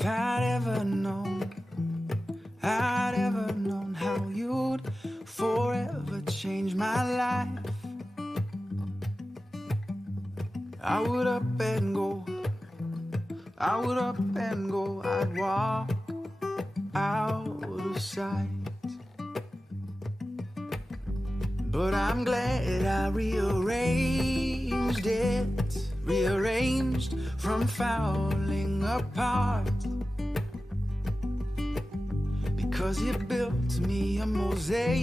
If I'd ever known how you'd forever change my life, I would up and go, I'd walk out of sight. But I'm glad I rearranged from falling apart, because you built me a mosaic,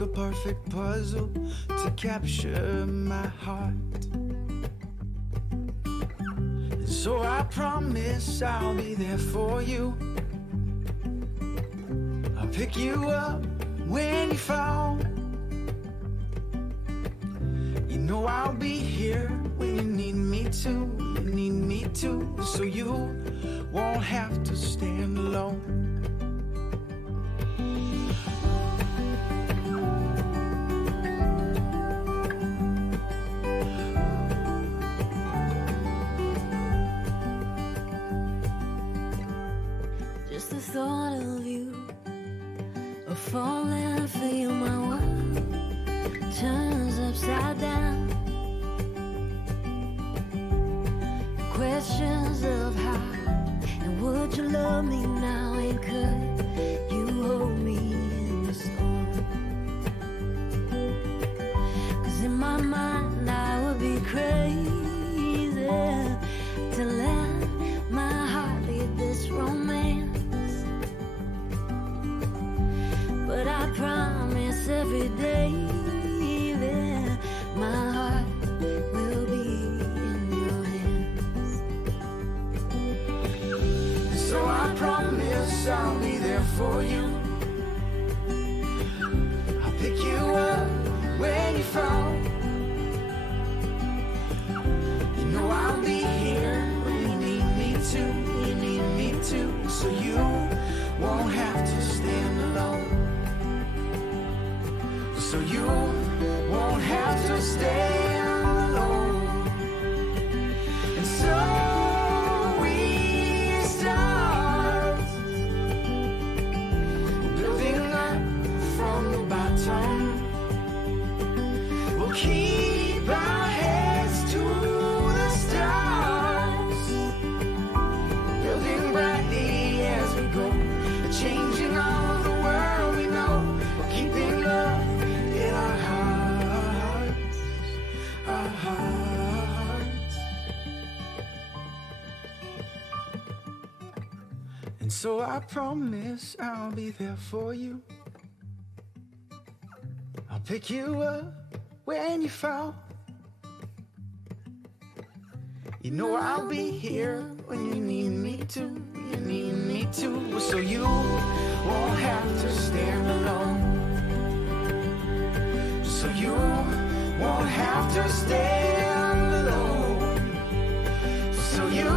a perfect puzzle to capture my heart. And so I promise I'll be there for you. I'll pick you up when you fall. You know I'll be here when you need me to, so you won't have to stand alone. Just the thought of you, of falling, I feel my world turns upside down. Questions of how and would you love me now, and could you hold me in the storm? 'Cause in my mind I would be crazy to let my heart lead this romance. But I promise every day that my heart will be in your hands. So I promise I'll be there for you. I'll pick you up when you fall. You know I'll be here when you need me to, so you won't have to stand alone. So you won't have to stand alone. And so we start building up from the bottom. We'll keep our heads to the stars, building brightly as we go, changing all of the world we know. We're keeping love in our hearts, our hearts. And so I promise I'll be there for you. I'll pick you up when you fall. You know I'll be here when you need me to, so you won't have to stand alone. So you won't have to stand alone. So you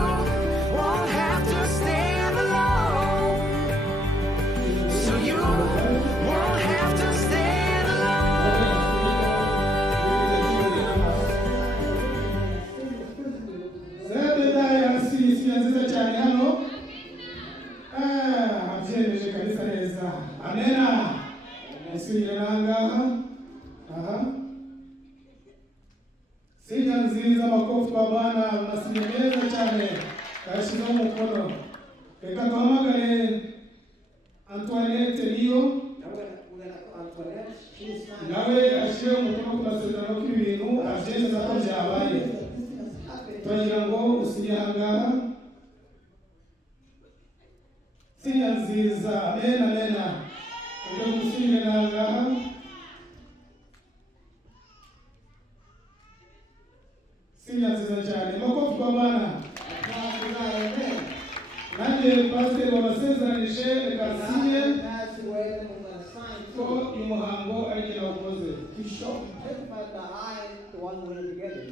won't have to stand alone. So you won't have to stand alone. Abyemeje kabisa neza. Amena. Nasubira nangaha. Sinya nziza, makofi kwa Bwana, mnasinya neza cyane. Kashizo umukono. Reka duhamagare Antoinette Lio. Nawe ashyire umukono ku masezerano k'ibintu abyemeza ko byabaye. Turagira ngo usinye ahangaha. Sinya nziza, amena. Ujye gusinya ahangaha. Sinya nziza cyane. Makofi kwa Bwana. Nanjye pasiteri wabasezeranije reka sinye ko uyu muhango ari jye nawukoze. Bishop, testified that I am the one who went together.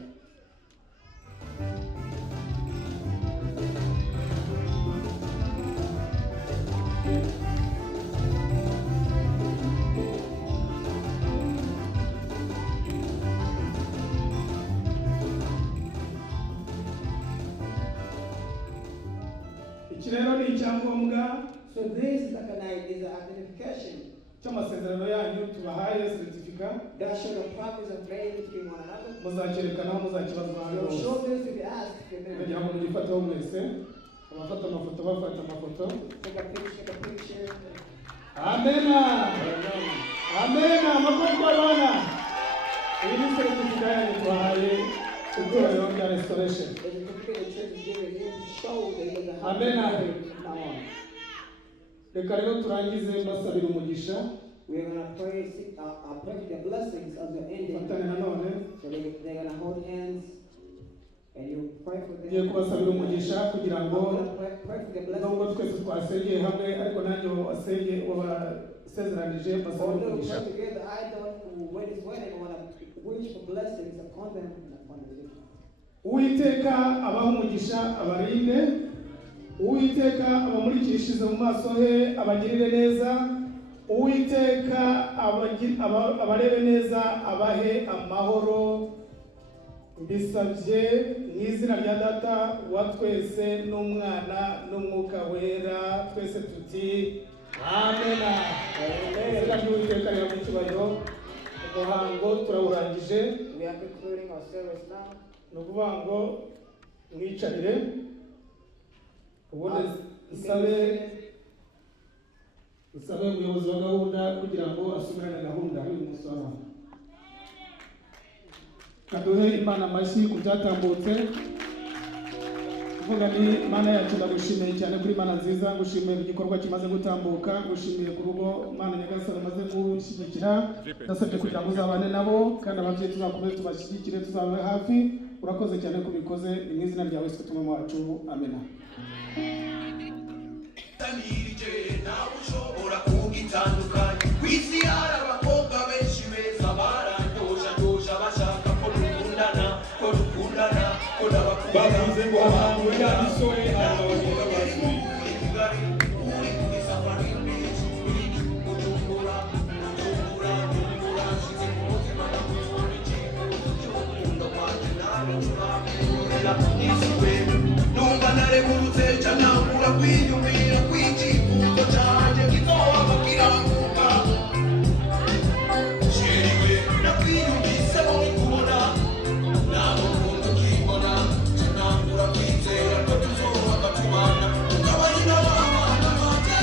So this is like is an identification. cy'amasezerano yanyu tubahaye certificate. That show the promise of marriage between one another. Muzakerekanaho muzakibazwa hano You'll hose. show this to be asked if you're kugira married. ngo mugifataho mwese abafata amafoto bafata amafoto. Take a picture. Amena. Amena. Makofi kwa Bwana. Iyi ni certificate yanyu tubahaye itorero rya restoration. The certificate the church is giving you to show that you're the Amen. from now on. Reka rero turangize mbasabira umugisha. We're going to pray the blessings of the ending. Fatane nanone. So they're going to hold hands and you pray for them. Ngiye kubasabira umugisha kugira ngo pray for the nubwo blessings. twese twasengeye hamwe ariko nanjye wasengeye wabasezeranije mbasabira Although we umugisha. pray together, I don't wait this wedding. I want to wish for blessings upon them and upon the church. Uwiteka abaha umugisha abarinde. Uwiteka abamurikishije mu maso he abagirire neza. Uwiteka abarebe neza abahe amahoro. Mbisabye mu izina rya Data wa twese n'Umwana n'Umwuka wera twese tuti amen. Izina ry'Uwiteka rero mu cyubahiro. Umuhango turawurangije. We are concluding our service now. Ni ukuvuga ngo mwicarire ubundi usabe umuyobozi wa gahunda kugira ngo asubirane gahunda y'uyu munsi w'abantu. Kaduhe Imana amashyi ku byatambutse. Kuvuga ni Mana yacu ndagushimiye cyane kuri Mana nziza, ngushimiye ku gikorwa kimaze gutambuka, ngushimiye ku rugo Mana Nyagasani amaze gushyigikira. Ndasabye kugira ngo uzabane nabo kandi ababyeyi tuzakomeze tubashyigikire tuzabe hafi. Urakoze cyane ko bikoze ni mu izina ryawe Yesu tumwe wacu amena. Bavuze ngo ahantu yandisore abagenda basuye. Numva naregurutse cyane nkura kwiyumvira kw'ikifuzo cyanjye kizoba kiranguka. Sheriwe nakwiyumviseho kubona nabo kuntu kibona nangura kwizera ko tuzoba tubana nk'abanyina b'abana banjye.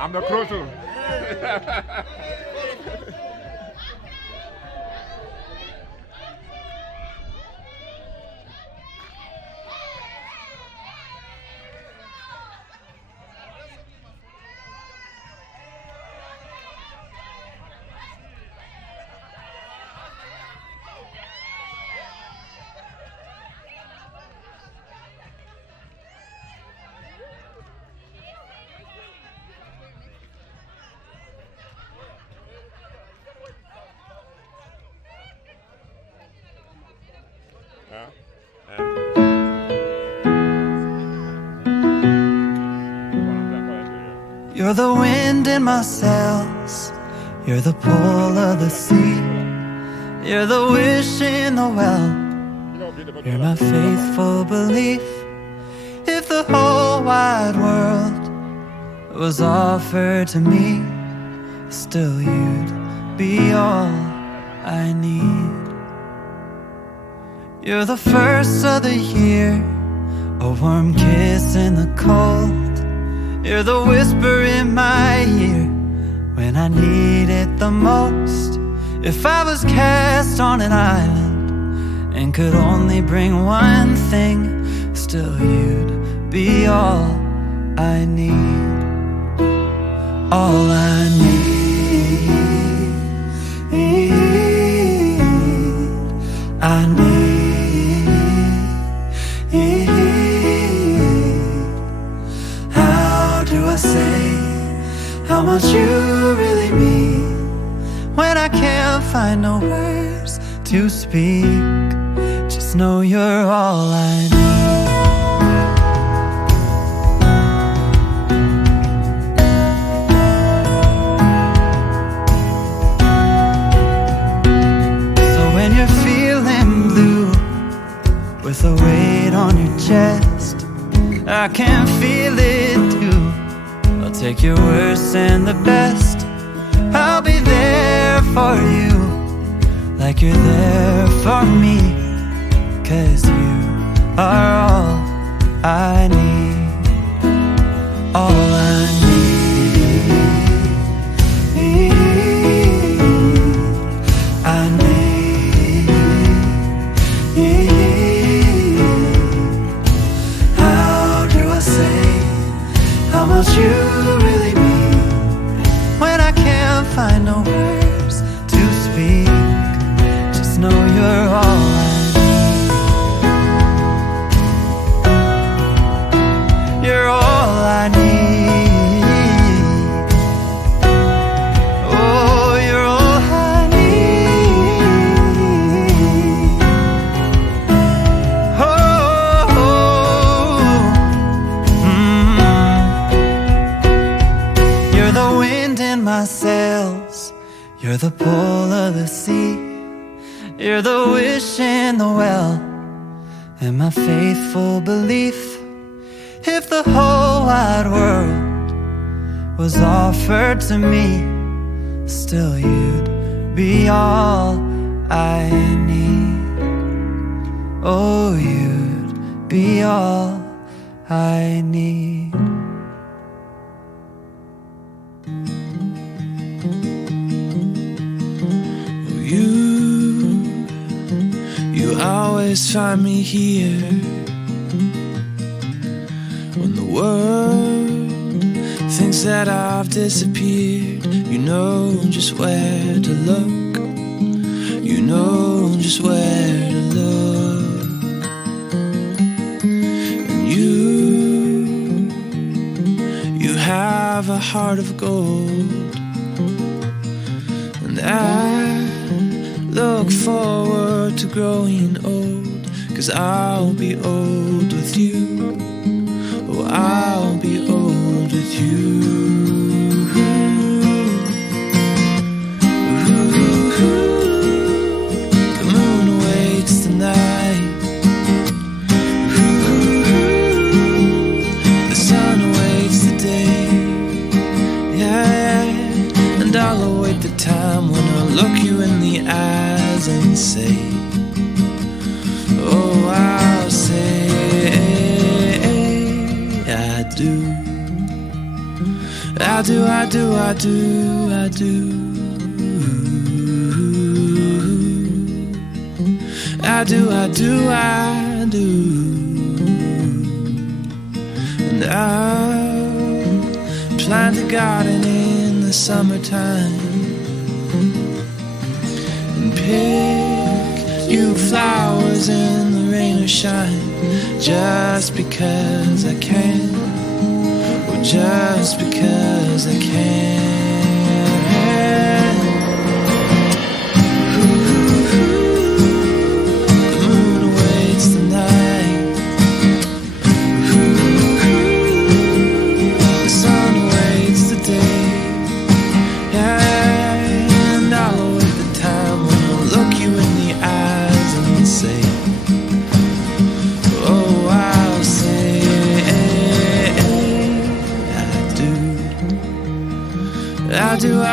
I'm the closer. You're the wind in my sails, you're the pull of the sea, you're the wish in the well, you're my faithful belief. If the whole wide world was offered to me, still you'd be all I need. You're the first of the year, a warm kiss in the cold. You're the whisper in my ear when I need it the most. If I was cast on an island and could only bring one thing, still you'd be all I need. All I need, I need. How do I say how much you really mean when I can't find no words to speak? Just know you're all I need. With a weight on your chest, I can feel it too. I'll take your worst and the best. I'll be there for you, like you're there for me. 'Cause you are all I need. All I need, I need. How much you really mean when I can't find no words to speak. Just know you're all I need. You're all I need. Oh, you're all I need. You're the wind in my sails, you're the pull of the sea, you're the wish in the well, and my faithful belief. If the whole wide world was offered to me, still you'd be all I need. Oh, you'd be all I need. You always find me here when the world thinks that I've disappeared. You know just where to look, you know just where to look. And you have a heart of gold, and I look forward to growing old, 'cause I'll be old with you. Oh, I'll be old with you. The moon awaits tonight, the sun awaits the day. Yeah, and I'll await the time when I'll look you in the eyes and say, oh, I'll say I do. I do, I do, I do, I do. I do, I do, I do. And I'll plant a garden in the summertime and pick you flowers in the rain or shine, just because I can, or just because I can. The moon awaits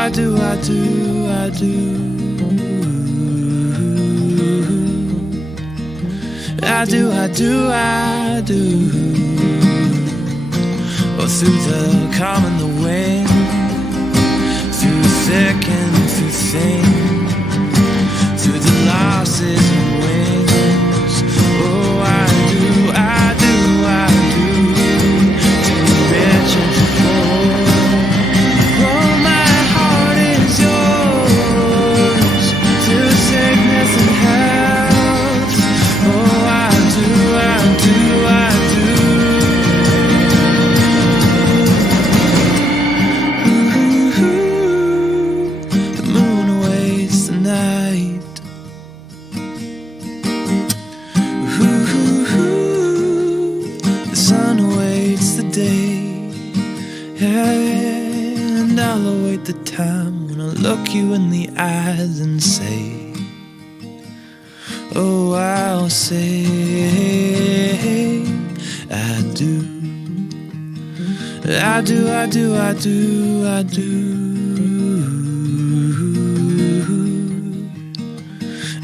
I do, I do, I do. I do, I do, I do. Oh, through the calm and the wind, through thick and through thin, through the losses and wins. Oh, I do, I do, I do. Through the rich and the poor. Oh, my heart is yours. Through sickness and health. Oh, I do, I do, I do. The moon awaits the night. The sun awaits the day. And I'll await the time when I look you in the eyes and say, oh, I'll say I do. I do, I do, I do, I do.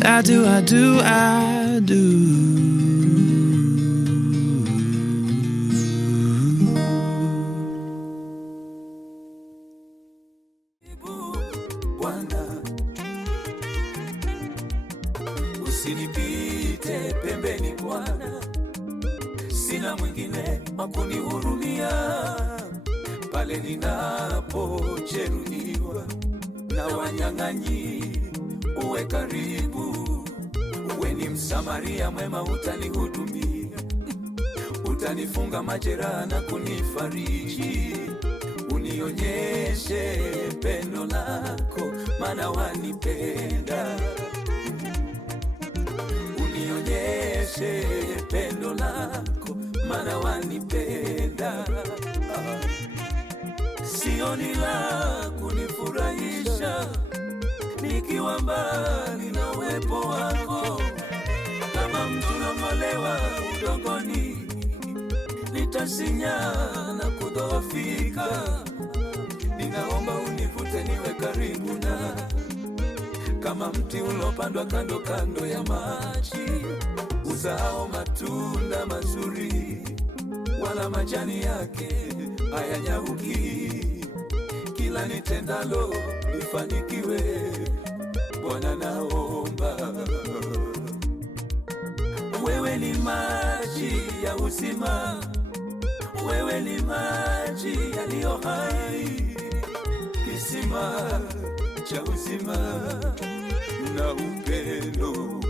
I do, I do, I do. Usinipite pembeni Bwana, sina mwingine wa kunihurumia pale ninapojeruhiwa na wanyang'anyi. Uwe karibu, uwe ni msamaria mwema, utanihudumia, utanifunga majeraha na kunifariji. Unionyeshe pendo lako, maana wanipenda. Unionyeshe pendo lako, maana wanipenda. Sioni la kunifurahisha nikiwa mbali na uwepo wako. Kama mtu nong'olewa udongoni, nitasinya na kudhoofika. Ninaomba univute niwe karibu na, kama mti ulopandwa kando kando ya maji, uzao matunda mazuri, wala majani yake hayanyauki. Kila nitendalo nifanikiwe, Bwana naomba. Wewe ni maji ya uzima, wewe ni maji yaliyo hai, kisima cha uzima na upendo.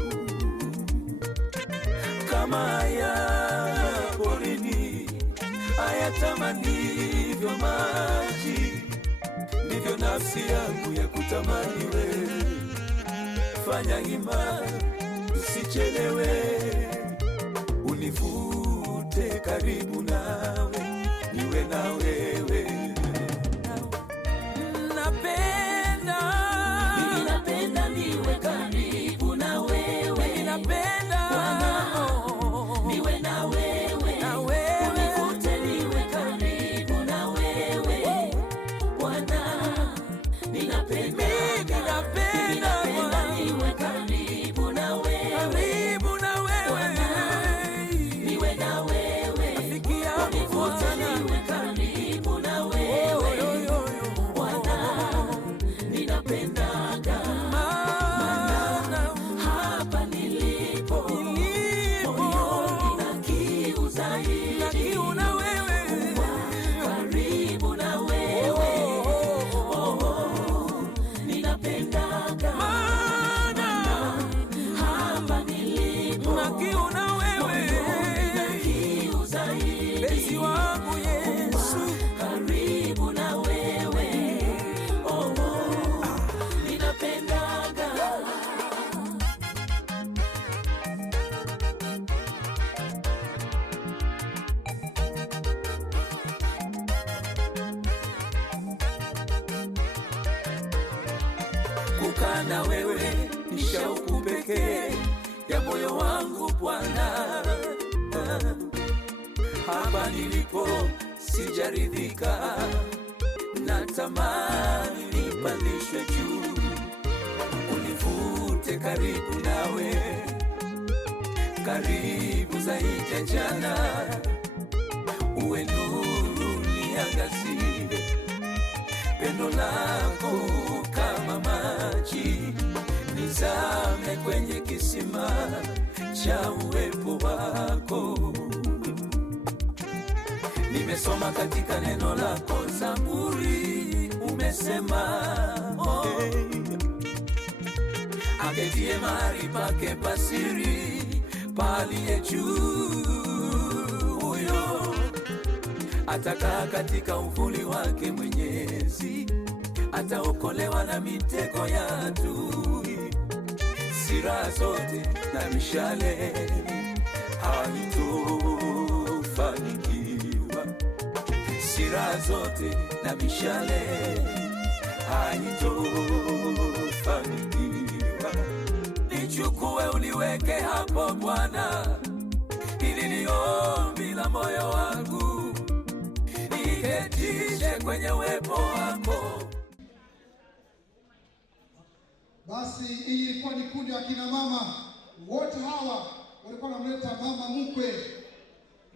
Kama haya porini hayatamanivyo maji, ndivyo nafsi yangu ya kutamani wewe. Fanya hima usichelewe, univute karibu nawe, niwe na wewe. Ninapenda niwe karibu na wewe. Ninapenda niwe na wewe. Univute niwe karibu na wewe. Bwana, ninapenda niwe karibu na wewe. Bwana, niwe na wewe. Univute niwe karibu na wewe. Bwana, ninapendaga, maana hapa nilipo moyoni na kiu zaidi, karibu na wewe. Ninapendaga, maana hapa nilipo moyoni na kiu zaidi, Yesu wangu Yesu, karibu na wewe. Ninapendaga. Kukaa na wewe ni shauku pekee ya moyo wangu Bwana. Hapa nilipo sijaridhika, natamani nipandishwe juu, univute karibu nawe, karibu zaidi ya jana, uwe nuru niangazie, pendo lako kama maji, nizame kwenye kisima cha uwepo wako. Nimesoma katika neno lako Zaburi, umesema aketie mahali pake pasiri paliye juu, huyo atakaa katika uvuli wake Mwenyezi, ataokolewa na mitego ya adui. Silaha zote na mishale haitofanikiwa, silaha zote na mishale haitofanikiwa. Nichukue uniweke hapo Bwana, ili ni ombi la moyo wangu, niketishe kwenye uwepo wako. Basi hii ilikuwa ni kundi ya kina mama. Wote hawa walikuwa wanamleta mama mkwe,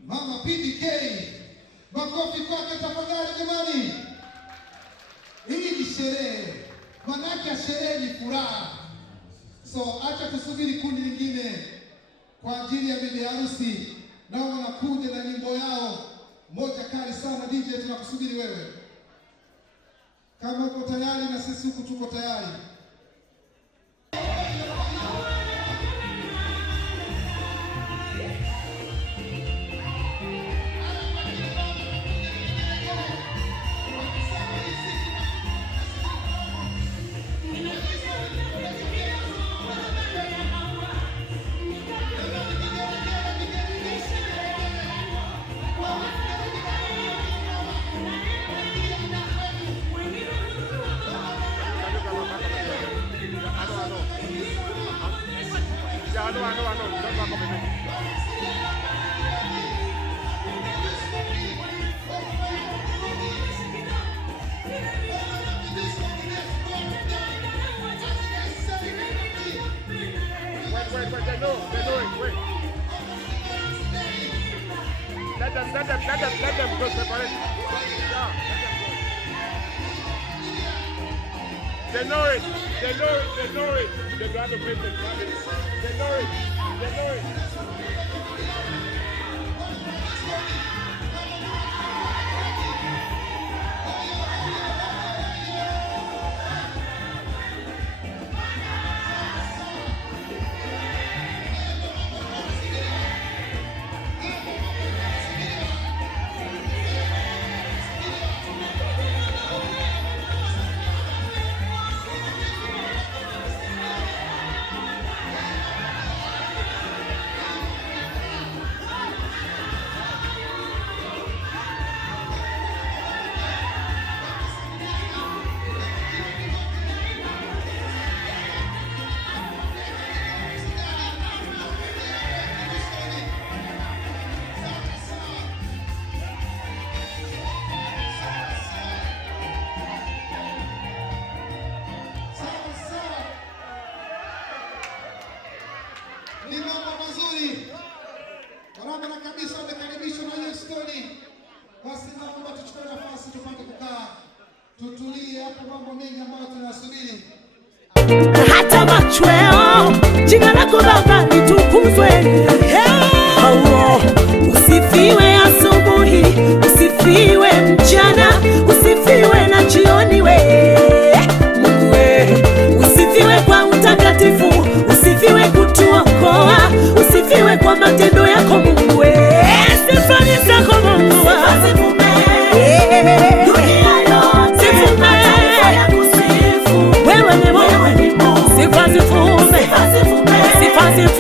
mama PDK. Makofi kwake tafadhali jamani. Hii ni sherehe. Manake sherehe ni furaha. So acha tusubiri kundi lingine kwa ajili ya bibi harusi. Nao wanakuja na nyimbo yao moja kali sana. DJ, tunakusubiri wewe. Kama uko tayari na sisi huku tuko tayari. I know. Don't back up a minute. Wait, they know it, wait. Let them go separate. Yeah, let them go. They know it. They got to make it. They know it. Ni mambo mazuri. Barabara kabisa, umekaribishwa na hiyo story. Basi naomba tuchukue nafasi tupate kukaa. Tutulie hapo, mambo mengi ambayo tunasubiri. Hata machweo, jina lako Baba litukuzwe. Usifiwe asubuhi, usifiwe mchana, usifiwe na jioni we. Mungu we, usifiwe kwa utakatifu, usifiwe kutuokoa, usifiwe kwa matendo yako Mungu we. Sifa ni zako Mungu. Sifa zivume dunia yote, sivume ya kusifu. Wewe ni Mungu. Sifa zivume, sifa zivume.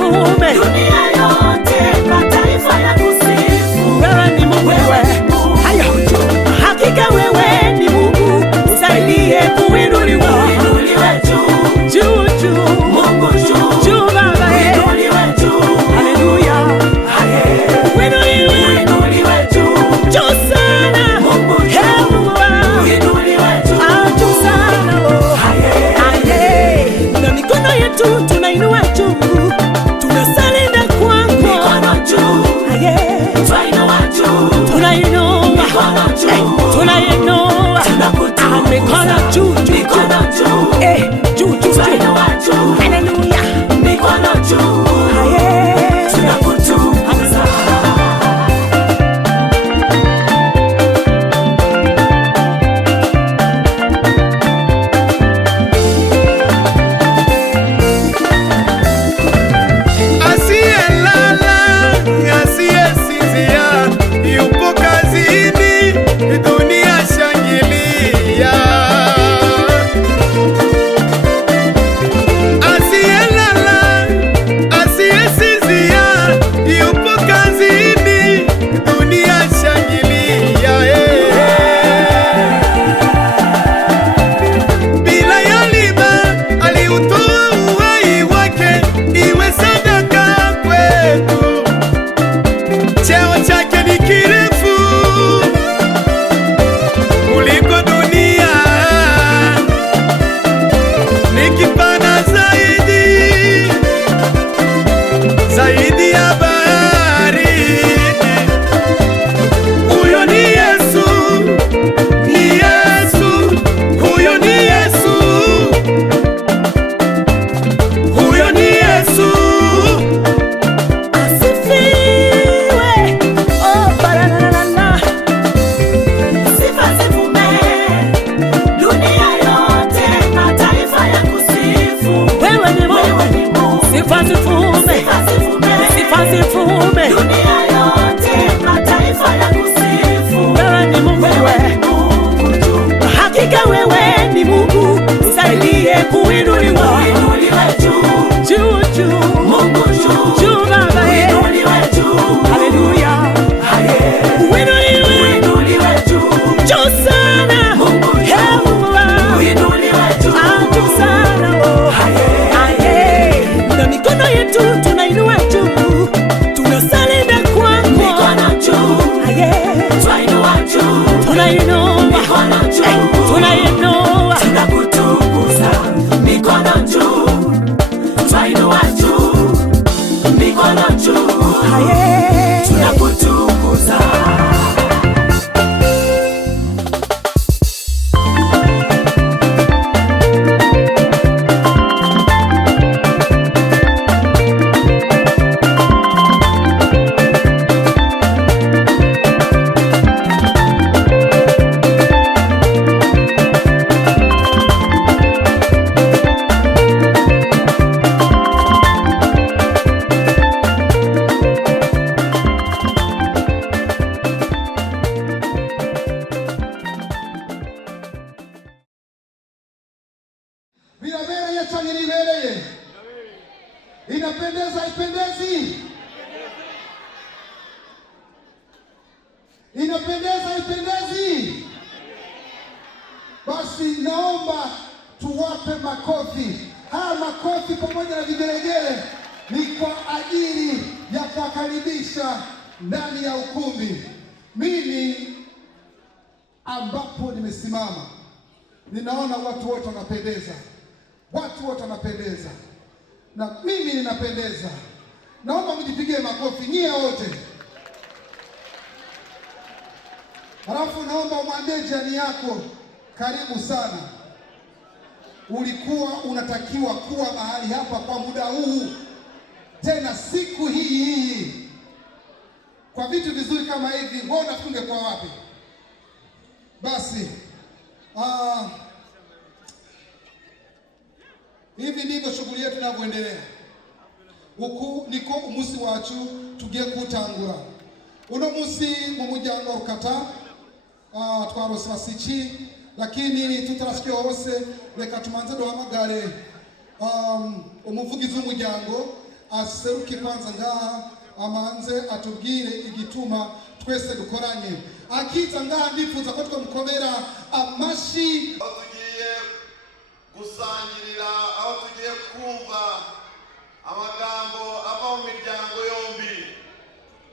zaidi ya bahari. Huyo ni Yesu, ni Yesu, huyo ni Yesu, huyo ni Yesu. Asifiwe, oh baralala, sifa zivume dunia yote, mataifa ya kusifu. Wewe ni Mungu, sifa zivume, sifa zivume dunia yote, mataifa ya kusifu. Wewe ni Mungu, wewe hakika wewe ni Mungu, usaidie kuinuliwa, juu juu, Mungu juu Baba, uinuliwe juu, haleluya, uinuliwe juu sana, Mungu uinuliwe juu sana, na mikono yetu tunainua juu, tunasalia kwako, mikono juu, tunainua juu, tunainua, tunakutukuza, mikono juu, tunainua juu, mikono juu, tunakutukuza. Birabera yacanye ribereye. Inapendeza ipendezi. Inapendeza ipendezi. Basi naomba tuwape makofi. Haya makofi pamoja na vigelegele ni kwa ajili ya kuwakaribisha ndani ya ukumbi. Mimi ambapo nimesimama ninaona watu wote wanapendeza. Watu wote wanapendeza. Na mimi ninapendeza. Naomba mjipigie makofi nyie wote. Halafu naomba umwambie jirani yako, karibu sana. Ulikuwa unatakiwa kuwa mahali hapa kwa muda huu, tena siku hii. Kwa vitu vizuri kama hivi, wewe unafunge kwa wapi? Basi hivi ndivyo shughuli yetu inavyoendelea. Uku niko umusi wacu tugiye kutangura. Uno musi mu muryango wa Rukata twarose basiki, lakini tutarasikiye hose, reka tumanze duhamagare umuvugizi w'umuryango aseruke kwanza ngaha, amanze atubwire igituma twese dukoranye. Akiza ngaha ndifuza ko twamukomera amashi. Aho tugiye gusangirira, aho tugiye kumva amagambo ava mu miryango yombi.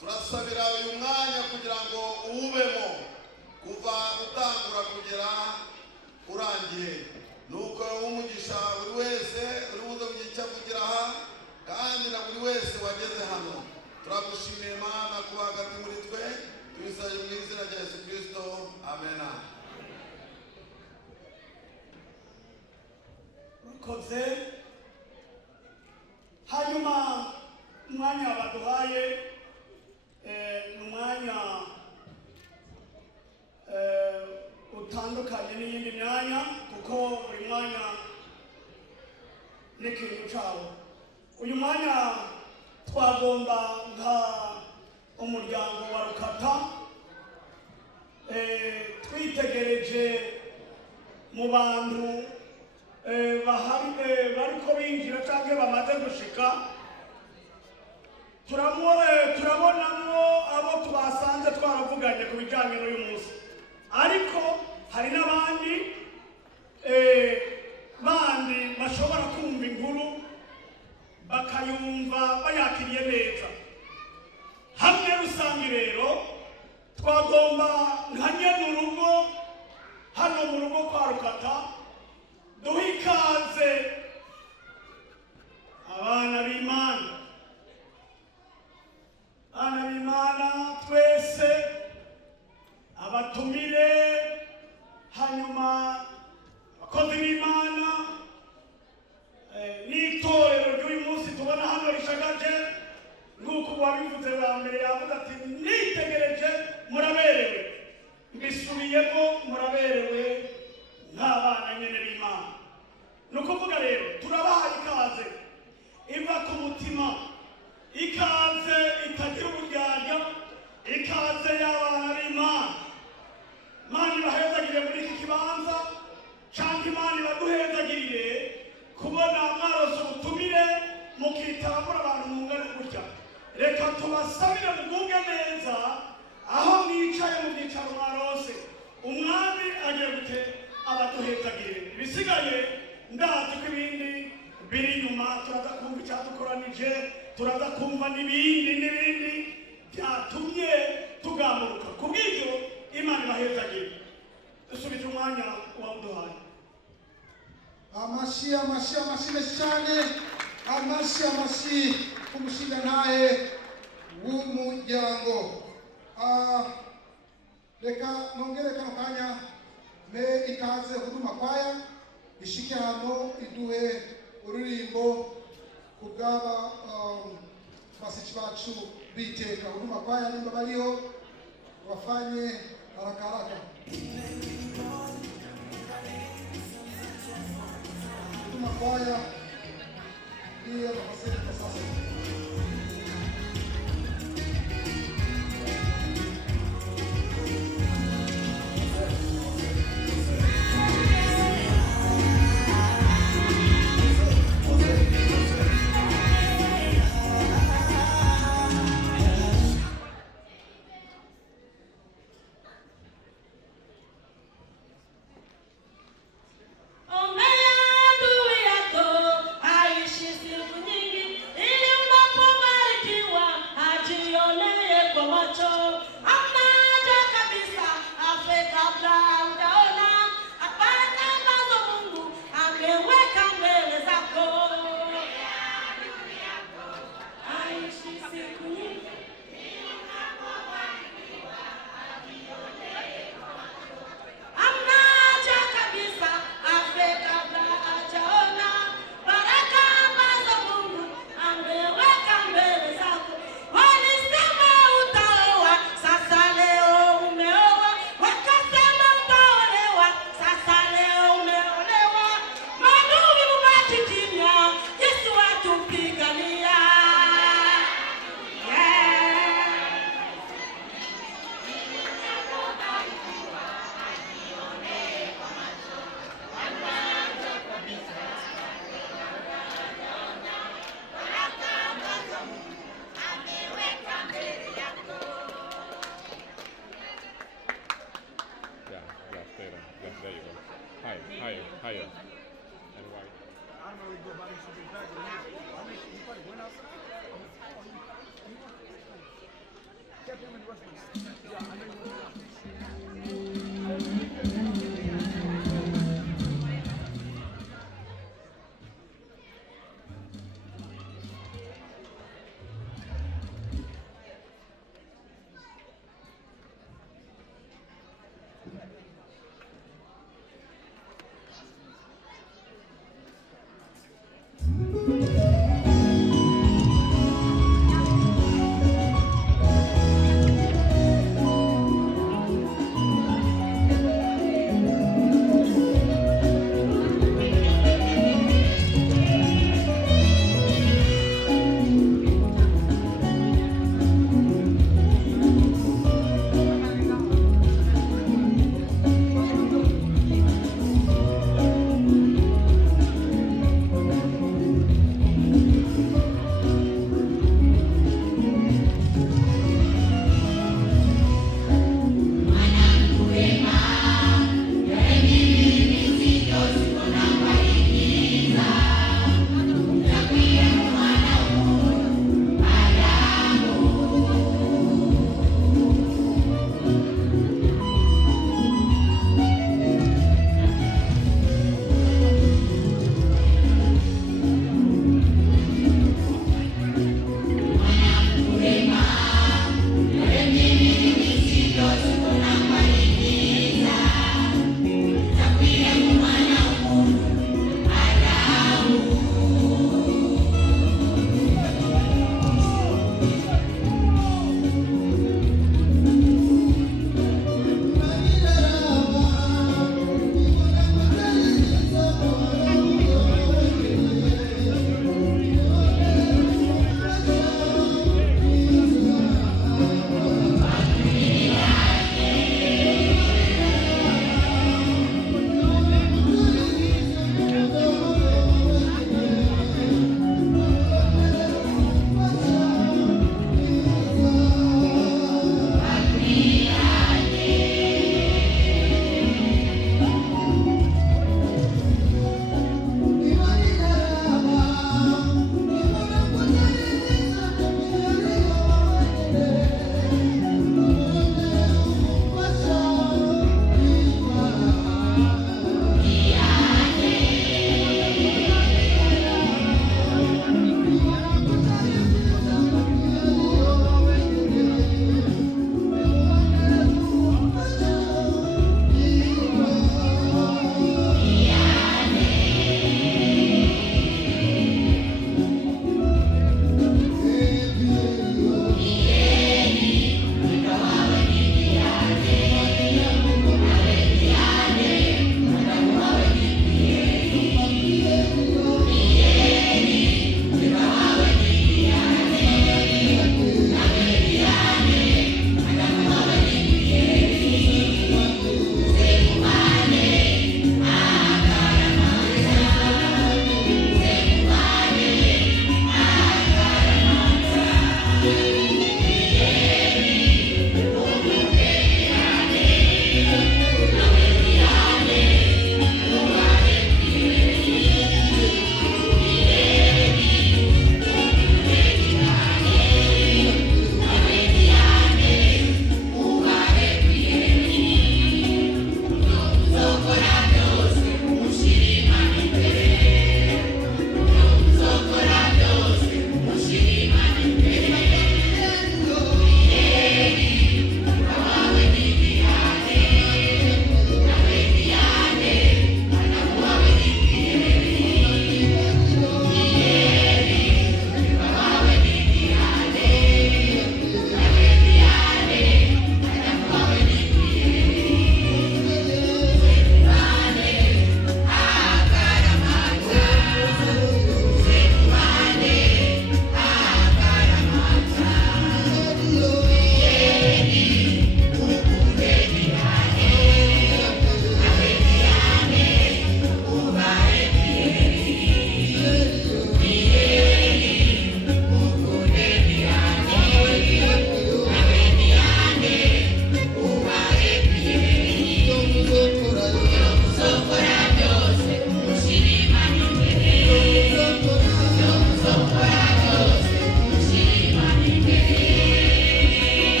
Turasabira uyu mwanya kugira ngo uwubemo kuva utangura kugera urangiye. Nuko umugisha buri wese uri buze kugira icyo avugira aha, kandi na buri wese wageze hano. Turagushimiye Mana kuba hagati muri twe, tubisabye mu izina rya Yesu Kristo, amena. Koze hanyuma umwanya baduhaye umwanya utandukanye n'iyindi myanya, kuko buri mwanya n'ikintu cyawo. Uyu mwanya twagomba nka umuryango wa Rukata twitegereje mu bantu bariko binjira cyangwa bamaze gushika, turabonamo abo tubasanze twaravuganye ku bijyanye n'uyu munsi, ariko hari n'abandi bandi bashobora kumva inkuru bakayumva bayakiriye neza. Hamwe rusange rero twagomba nka nyene urugo hano mu rugo kwa Rukata duha ikaze abana b'Imana nk'uko uwabivuze wa mbere yavuze ati nitegereje muraberewe, mbisubiyemo muraberewe nk'abana nyene b'Imana. Ni ukuvuga rero turabaha ikaze iva ku mutima, ikaze itagira uburyarya, ikaze y'abana b'Imana. Imana ibahezagire muri iki kibanza, canke Imana ibaduhezagirire kubona mwarose ubutumire mukitabura abantu mungana gutya. Reka tubasabire muguge neza aho mwicaye mu byicaro mwarose. Umwami agiye gute abaduhezagire. Ibisigaye ndazi ko ibindi biri inyuma, turaza kumva icyadukoranije, turaza kumva n'ibindi byatumye tugamburuka. Kubw'ibyo Imana ibahezagire. Dusubije umwanya waduhaye. Amashi menshi cyane, amashi kumushinga ntaye w'umuryango. Reka nongere kano kanya me ikaze huduma kwaya ishike hano iduhe ururimbo kubwaba basichi bacu biteka. Huduma kwaya nimba bariho wafanye haraka. Huduma kwaya ndiyo nafasiri kwa sasa. Ombele adui yako aishi siku nyingi, ili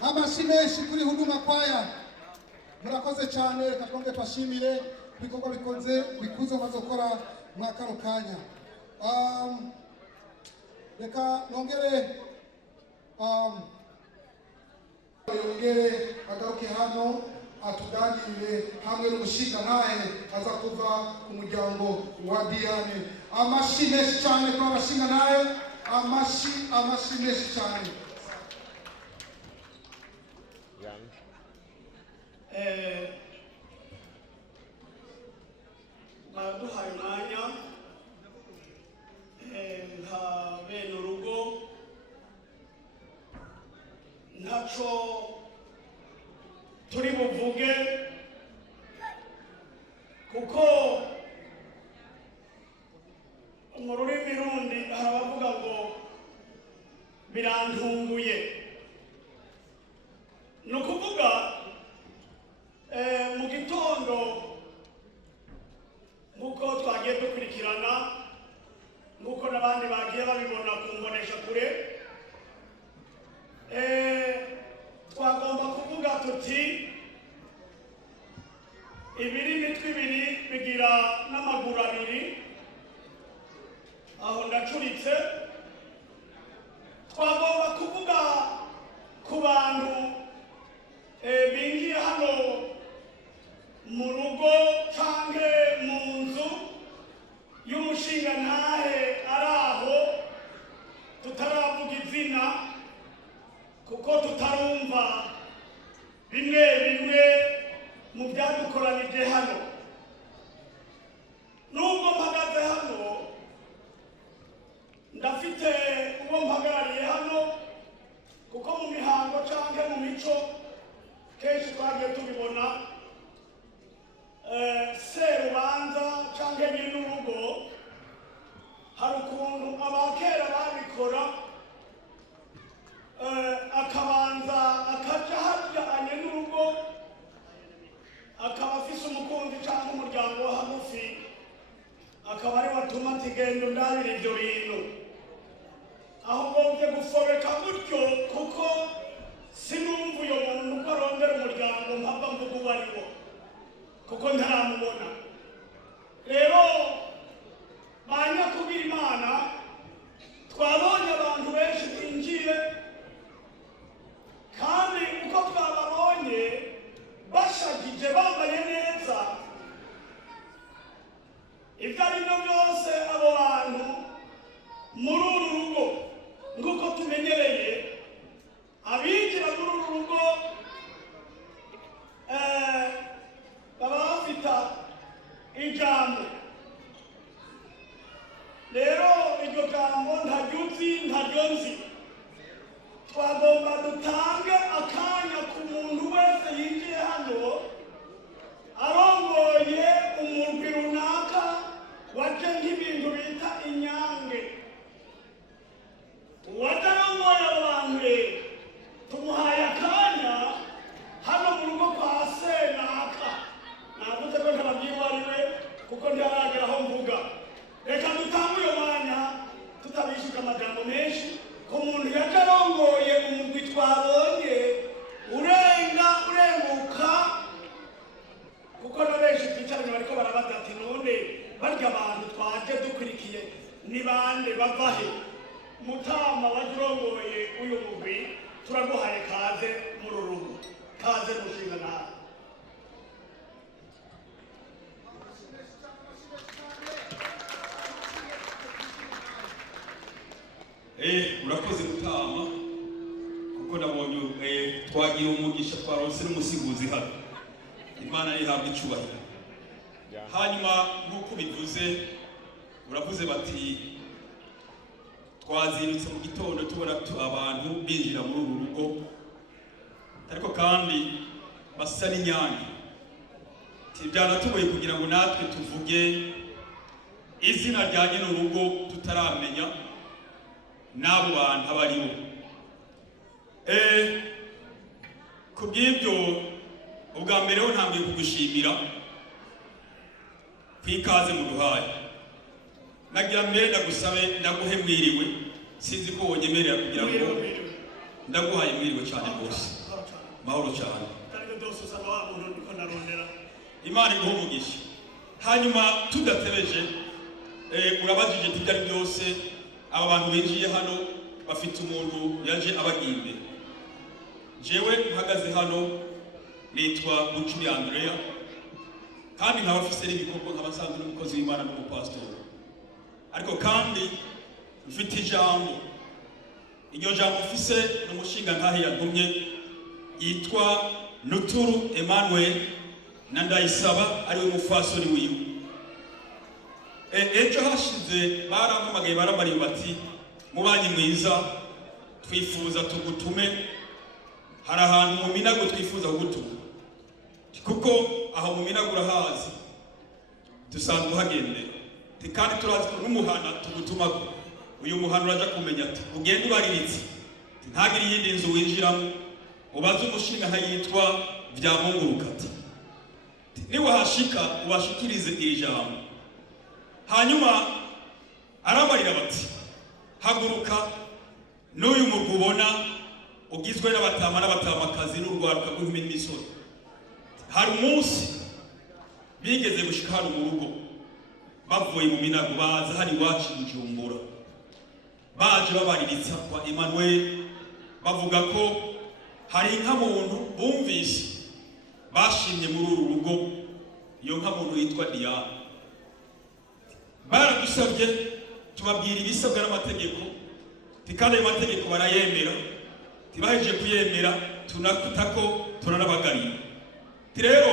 Amashi menshi kuri huduma kwaya. Murakoze cyane, reka twongere twashimire ibikorwa bikuze umaze gukora mwa kano kanya. Reka nongere agaruke hano atuganirire hamwe n'umushinga naye aza kuva ku muryango wa Diane. Amashi menshi cyane kwa bashinga naye, amashi menshi cyane. Baduhaye umwanya nka bene urugo ntaco turi buvuge kuko mu rurimi rundi hari abavuga ngo birantunguye. Ni ukuvuga mu gitondo nk'uko twagiye dukurikirana nk'uko n'abandi bagiye babibona ku mbonesha kure, twagomba kuvuga tuti ibiri imitwe ibiri bigira n'amaguru abiri, aho ndacuritse. Twagomba kuvuga ku bantu binjiye hano mu rugo canke mu nzu y'umushinga ntahe ari aho tutaravuga izina kuko tutarumva bimwe bimwe mu byadukoranije hano. Nubwo mpagaze hano ndafite uwo mpagarariye hano kuko mu mihango canke mu mico kenshi twagiye tubibona serubanza canke nyir'urugo hari ukuntu abakera babikora, akabanza akaja hajyanye n'urugo akaba afise umukunzi canke umuryango wo hagufi, akaba ari watuma ati genda undabire ivyo bintu. Aho ngomvye gufobeka gutyo kuko sinumva uyo muntu uko arondera umuryango mpava mvuga uwo ari wo kuko ntaramubona. Rero banyakubwira Imana, twabonye abantu benshi binjiye kandi uko twababonye bashagije bambaye neza. Ibyo ari byo byose abo bantu muri uru rugo nk'uko tumenyereye abinjira muri uru rugo baba bafite ijambo. Rero iryo jambo ntaryo uzi ntaryo nzi. Twagomba dutange akanya ku muntu wese yinjiye hano arongoye umurwi runaka waje nk'ibintu bita inyange. Uwatarongoye abo bantu rero tumuhaye akanya hano mu rugo kwa senaka. Navuze ko ntababwiye uwo ari we kuko ntiharagera aho mvuga. Reka dutange uyo mwanya tutabishika amajambo menshi ku muntu yaje arongoye umugwi twabonye urenguka kuko na benshi twicaranye bariko barabaza ati none barya abantu twaje dukurikiye ni bande bava he? Mutama waje urongoye uyu mugwi turaguhaye kaze mu rurugo, kaze mushinga nawe. Urakoze Mutama kuko nabonye twagiye umugisha twaronse n'umusiguzi hano. Imana yihabwa icubahiro. Hanyuma nk'uko bivuze uravuze bati twazindutse mu gitondo tubona abantu binjira muri uru rugo ariko kandi basa n'inyange. Byanatugoye kugira ngo natwe tuvuge izina rya nyine urugo tutaramenya n'abo bantu abaribo. Kubw'ibyo ubwa mbere ho ntangiye kugushimira kwikaze mu duhaye. Nagira mbere ndagusabe ndaguhe mwiriwe sinzi ko wonyemerera kugira ngo ndaguhaye mwiriwe cyane rwose mahoro cyane Imana iguhe umugisha. Hanyuma tudatebeje urabajije tubyari byose aba bantu binjiye hano bafite umuntu yaje abagiye imbere. Jewe mpagaze hano nitwa Bucuri Andrea kandi nkaba mfise n'ibikorwa nk'abasanzwe n'umukozi w'Imana n'umupastori, ariko kandi mfite ijambo. Iryo jambo mfise n'umushinga ntahe yantumye yitwa Nuturu Emmanuel na Ndayisaba ariwe mufasoni wiwe. Ejo hashize barampamagaye barambariye bati mubanyi mwiza twifuza tugutume, hari ahantu mu Minago twifuza kugutuma, kuko aho mu Minago urahazi dusanzwe uhagendera, kandi turazi ko n'umuhana tugutumako. Uyu muhana uraja kumenya ati ugende ubariritse ntagire iyindi nzu winjiramo, ubaze umushinga yitwa Byamunguruka ati niwahashika ubashikirize iri jambo. Hanyuma arabarira bati haguruka n'uyu murwa ubona ugizwe n'abatama n'abatamakazi n'urwaruka rw'inkumi n'imisozi. Hari umunsi bigeze gushika hano mu rugo bavuye mu Minago baza hari iwacu i Bujumbura, baje babariritsa kwa Emmanuel bavuga ko hari inka muntu bumvise bashimye muri uru rugo. Iyo nka muntu yitwa Diane. Baradusabye tubabwira ibisabwa n'amategeko, kandi ayo mategeko barayemera, tibaheje kuyemera tunakutako turanabagarira. Rero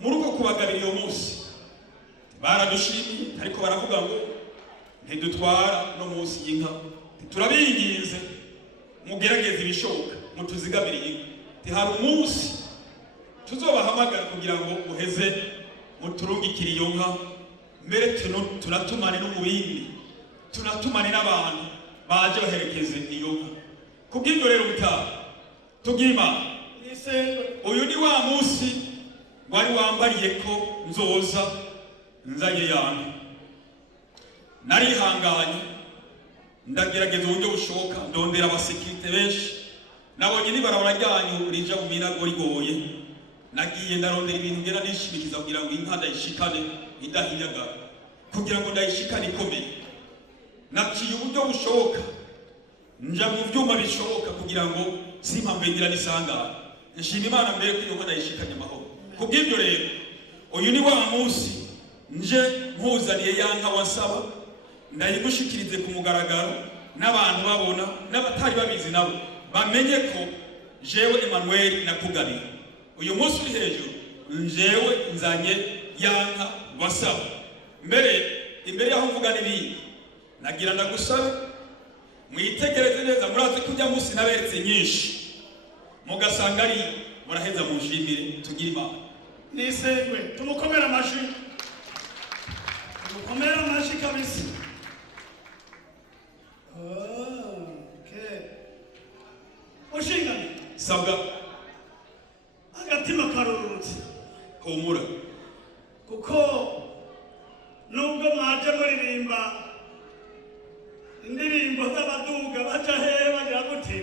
muri uko kubagarira iyo munsi baradushimiye, ariko baravuga ngo ntidutwara no munsi y'inka, turabinginze mugerageze ibishoboka mutuzigamire inka. Hari umunsi tuzobahamagara kugira ngo uheze muturungikire iyo nka, mbere tunatumane no mu bindi, tunatumane n'abantu baje baherekeze iyo nka. Kubw'ibyo rero mutaha tugima uyu ni wa munsi wari wambariye ko nzoza nzanye yanyu. Narihanganye ndagerageza uburyo bushoboka, ndondera abasekirite benshi, nabonye nibarabara ryanyu rija mu Minago rigoye, nagiye ndarondera ibintu ngera nishimikiza kugira ngo inka ndayishikane idahinyagara, kugira ngo ndayishikane ikomeye. Naciye uburyo bushoboka, nja mu vyuma bishoboka kugira ngo simpambengera n'isangana. Nshima Imana mbere ko iyo nka ndayishikanye amahoro. Kubw'ibyo rero uyu ni wa munsi nje mpuzaniye ya nka wasaba, ndayigushikirize ku mugaragaro n'abantu babona n'abatari babizi nabo bamenye ko jewe Emmanuel nakugabira. Uyu munsi uri hejuru njewe nzanye ya nka wasaba. Imbere yaho mvuga n'ibindi nagira ndagusabe mwitegereze neza, murazi kujya munsi naberetse nyinshi mugasanga ari muraheza munshimire tugire Imana. Nisengwe tumukomera amashi, tumukomera amashi kabisa. Okay. Ushingane sabwa agatima karurutse humura, kuko nubwo mwaje muririmba indirimbo z'abaduga baca hehe bagira gute,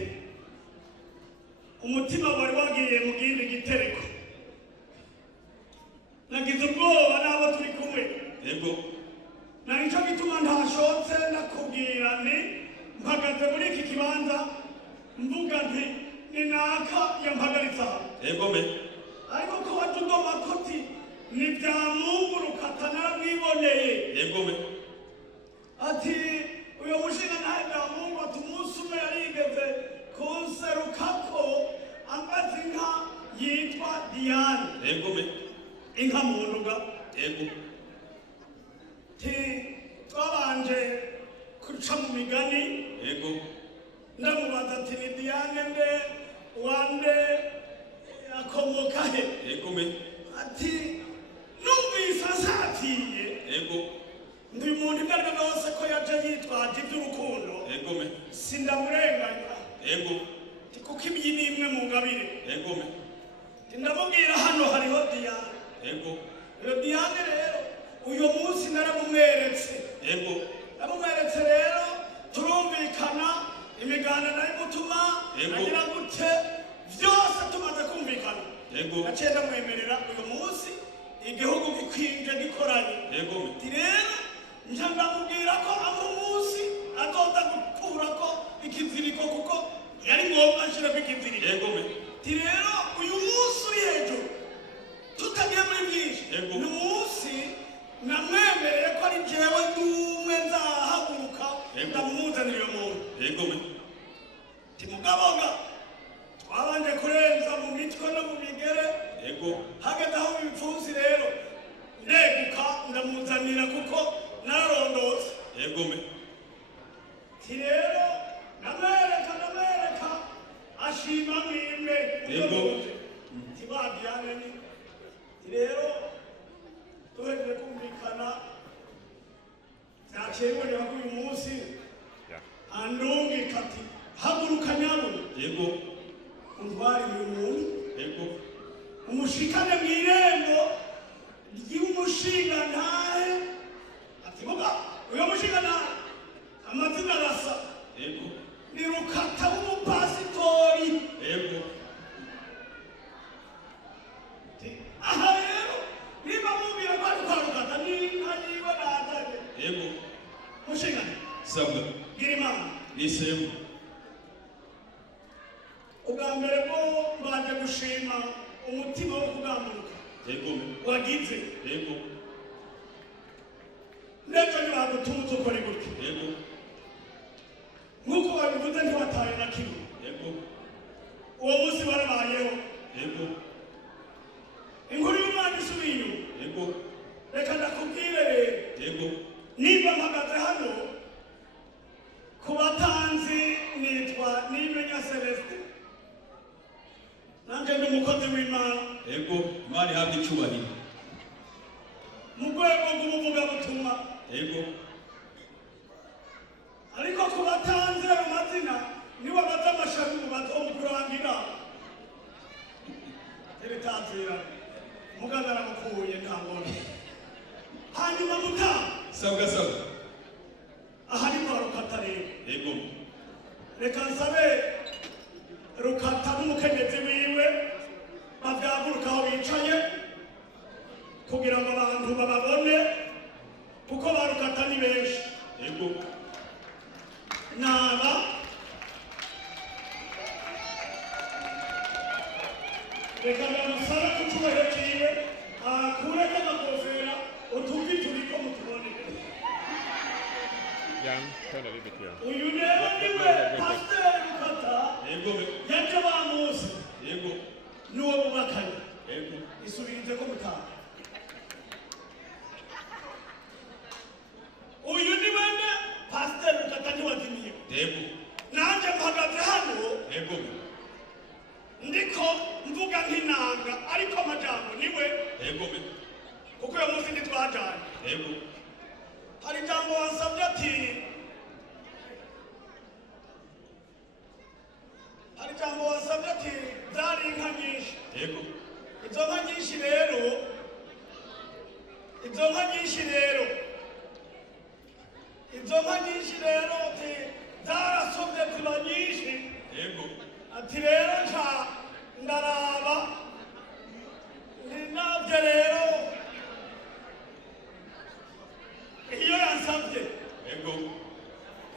umutima wari wagiye mu kindi gitereko. Nagize ubwoba n'abo turi kumwe, yego narico gituma ntashotse nakubwira ni mpagaze muri iki kibanza mvuga nti ni naka yampagaritse aha, yego me ariko ko watugoma koti ni Byamunguruka naramwiboneye, yego me ati uyo mushinga ntahe Byamungu ati umunsi umwe yarigeze kunserukako ambaza inka yitwa Diane, yego me inka munduga, yego twabanje kuca mu migani, yego ndamubaza ati ni Diane nde wande akomoka he, yego me ati numvise asatiye, yego ndi umuntu ibyo aribyo byose ko yaje yitwaje iby'urukundo, yego me sindamurenganya, yego kuko ibyi ni imwe mu ngabire, yego me ndamubwira hano hariho Diane, yego iyo Diane rero uyu munsi naramumweretse, yego namumweretse rero turumvikana imiganda nayo gutuma agira gute byose tumaze kumvikana naciye ndamwemerera uyu munsi igihugu gikwinje gikoranye rero nja ndamubwira ko abo munsi azoza gukurako ikiziriko kuko yari ngombwa nshirako ikiziriko rero uyu munsi uri hejuru tutagiye muri byinshi ni umunsi namwemereye ko ari jewe n'umwe nzahaguruka ndamumuzanira uyo muntu timugaboga twabanje kurenza mu mitwe no mu migere hageze aho ibipfunsi rero ndeguka ndamuzanira kuko nararondotse rero namwereka ashima mwimwe tibadiane ni rero tuhejeje kumvikana byakebonera ko uyu munsi andungika ati haguruka nyabuna untware uyu muntu umushikane mu irembo ry'umushinga ntahe ati vuga uyo mushinga ntahe amazina arasa ni Rukata w'umupasitori aha rero niba mubwira ko ari kwa Rukata n'inka yiwe nazanye mushinga sabwa gira imana nisemu ubwa mbere ko mbanje gushima umutima wo kugamburuka wagize ndetse ntibagutuma uzukore gutyo nk'uko babivuze ntiwataye na kimwe uwo munsi barabayeho inkuru y'umwana isubiye inyuma reka ndakubwire rero niba mpagaze hano ku batanzi nitwa Nimenya Celestin nanjye ndi umukozi w'Imana Imana ihabwa icyubahiro mu rwego rw'ubuvugabutumwa ariko ku batanze amazina nibo baza amashami mu bato mu kurangira ibitanzira muganga aramukuye ntangona hanyuma mutanga sabwa aha ni kwa Rukata rero reka nsabe Rukata n'umukenyezi wiwe babyaguruka aho bicaye kugira ngo abantu bababone kuko ba Rukata ni benshi naba reka ndamusaba ku cyubahiro cyiwe akureko amagofera utumvi turiko mutubone uyu rero niwe pasiteri Rukata yaje bamuzi n'uwo bubakanye isubirize ko mutanga uyu ni wene pasiteri Rukata ntiwazimiye nanjye mpagaze hano ndiko mvuga nk'inanga ariko amajambo niwe kuko uyu munsi ntitwajanye hari ijambo wansabye ati zari inka nyinshi izo nka nyinshi rero ati zarasomye ziba nyinshi ati rero ndaraba ninabyo rero iyo yansabye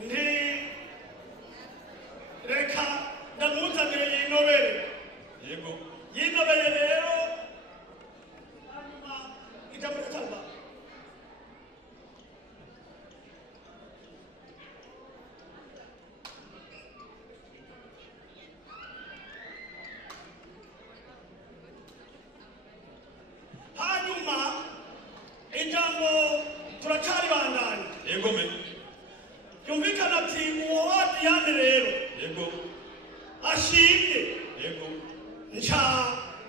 nti reka ndamuzanire yinobeye rero hanyuma ijambo riratamba hanyuma ijambo turacari bandanye yumvikana ati uwo wadiyane rero ashimye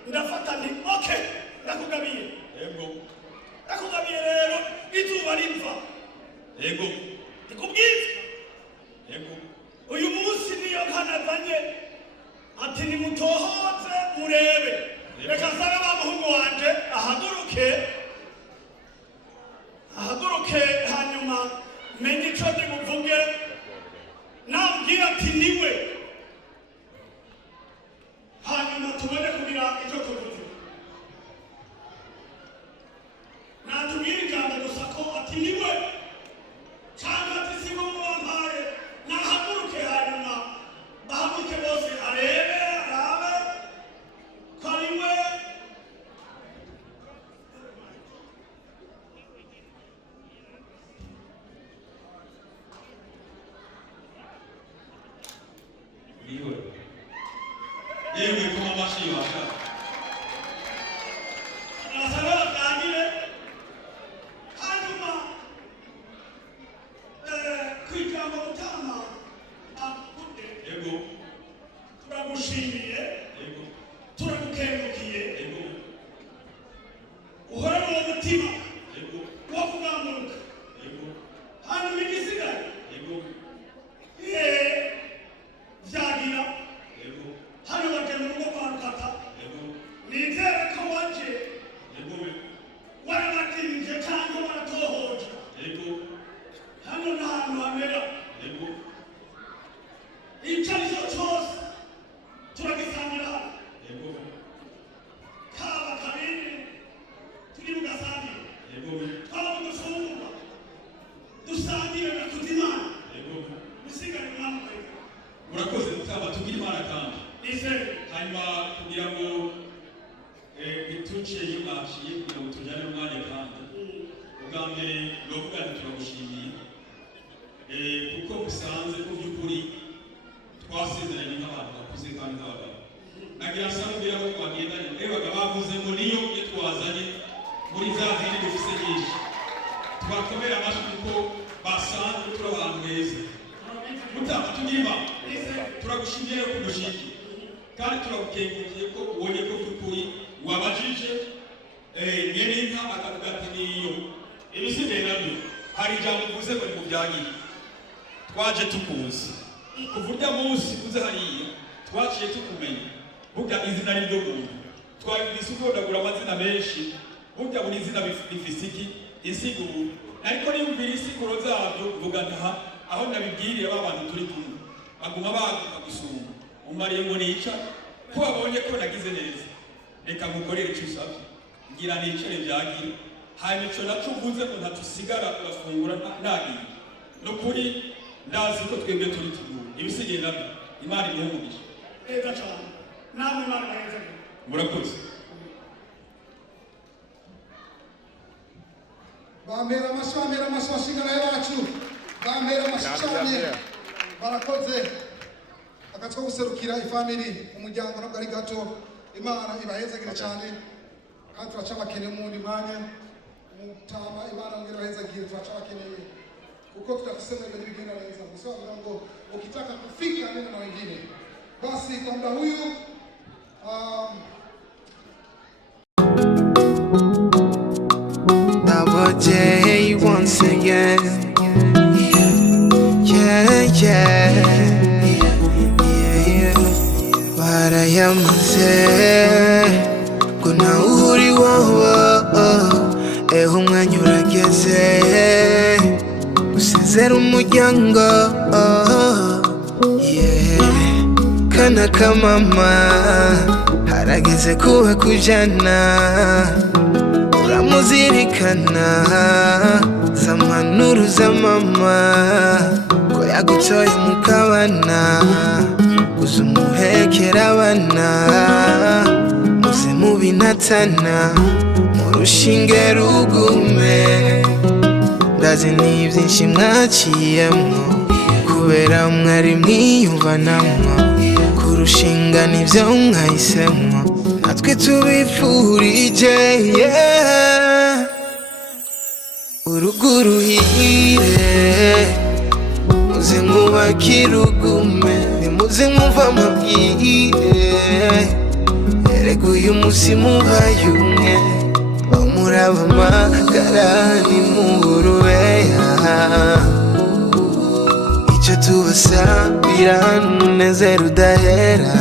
ndafata nti okay ndakugabiye rero izuba riva ndikubwiza uyu munsi niyo nkanazanye ati nimutohoze murebe reka nsabe wa muhungu wanje ahaguruke hanyuma menye ico ndibuvuge natubwira ati niwe hanyuma tubone kugira icyo tuvuze natubwira ijambo gusa ko ati niwe cyangwa ati si bo bampaye nahaguruke hanyuma bahaguruke bose arebe arabe ko ari we yewe kuma amashyi basha arasaba batangire hanyuma kwijambo gutama akude yego turagushimiye yego turagukengukiye yego uhore mu mutima yego wo kugamburuka yego hanyuma igisigaye yego vyagira yego hano baje mu rugo kwa Rukata yego nizere ko waje yego warabatinje cyangwa waratohoje yego hano n'ahantu hamera yego icyo ari cyo cyose turagisangira hano yego kaba kabiri turi bugasangira yego twaba mugufungurwa dusangire na kudimana yego bisigane umwami wawe murakoze mutaba tugira imana kandi nizere hanyuma kugira ngo ituce y'umwaciye kugira ngo tujyane umwanya kandi ubwa mbere novuga nti turagushimiye kuko musanze ko by'ukuri twasezeranye nk'abantu bakuze kandi nk'abagabo nagira nsambwira ko twagendanye rebaga bavuze ngo niyo iyo twazanye muri za zindi dufise nyinshi tubakomera amashyi kuko basanze turi abantu beza mutaba tugira imana turagushimiye rero kudushiki kandi turagukengukiye ko ubonye ko by'ukuri wabajije nyene inka akavuga ati niyo ibisigaye nabyo hari ijambo uvuze ngo ni mu byagiye twaje tukuzi kuva urya munsi uze hariya twaciye tukumenya burya izina ari ryo muntu twabibise udondagura amazina menshi burya buri izina bifise iki insiguro ariko niyumvira insiguro zabyo vuga ntaha aho nabibwiriye ba bantu turi kumwe baguma baguka gusumba umariye ngo nica ko babonye ko nagize neza reka ngukorere icyo usabye ngira nicare byagira hanyuma icyo naco uvuze ngo ntatusigara urafungura nagiye ni ukuri ndazi ko twebwe turi tuguru ibisigaye nabyo imana imuhe umugisha neza cyane namwe imana neza murakoze bambera amashyi bashingana bacu bambera amashyi cyane barakoze akazi ko guserukira ifamili umuryango ntabwo ari gato imana ibahezagire cyane kandi turacabakeneye mu wundi mwanya mutama imana mbwira ibahezagire turacabakeneye kuko tutafise mwebwe n'ibigenda neza gusa bavuga ngo ukitaka kufika nenda na wengine basi kwa muda huyu Double J once again. Yeah. Barayamaze ngo nawe uri wowe umwanya urageze usezera umuryango kana kamama harageze kuba kujana uramuzirikana zamanuru za mama ko yagutoye mu kabana uza umuhekera abana muze mubinatana mu rushinge rugume ndazi n'ibyinshi mwaciyemwo kubera mwari mwiyumvanamwo kurushinga nibyo mwahisemwo natwe tubifurije urugo ruhire muze mwubakire ugume nimuze mwumva amabwire erega uyu munsi mubaye umwe muraba amagara nimurubeya icyo tubasabira n'umunezero udahera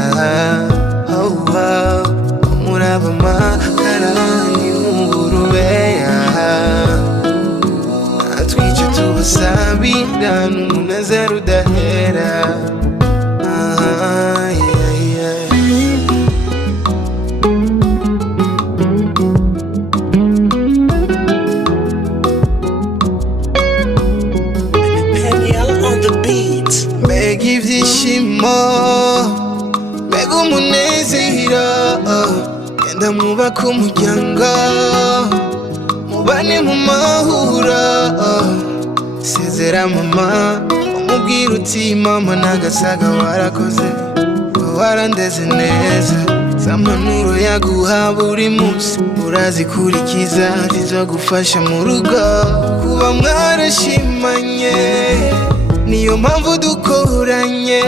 muraba amagara nimurubeya natwe icyo tubasabira tubasabira n'umunezero udahera. Mbega ibyishimo, mbega umunezero, genda mwubake umuryango, mubane mu mahura. Sezera mama, umubwira uti mama nagasaga warakoze, warandeze neza. Za mpanuro yaguha buri munsi urazikurikiza, zizagufasha mu rugo. Kuba mwarashimanye niyo mpamvu dukoranye,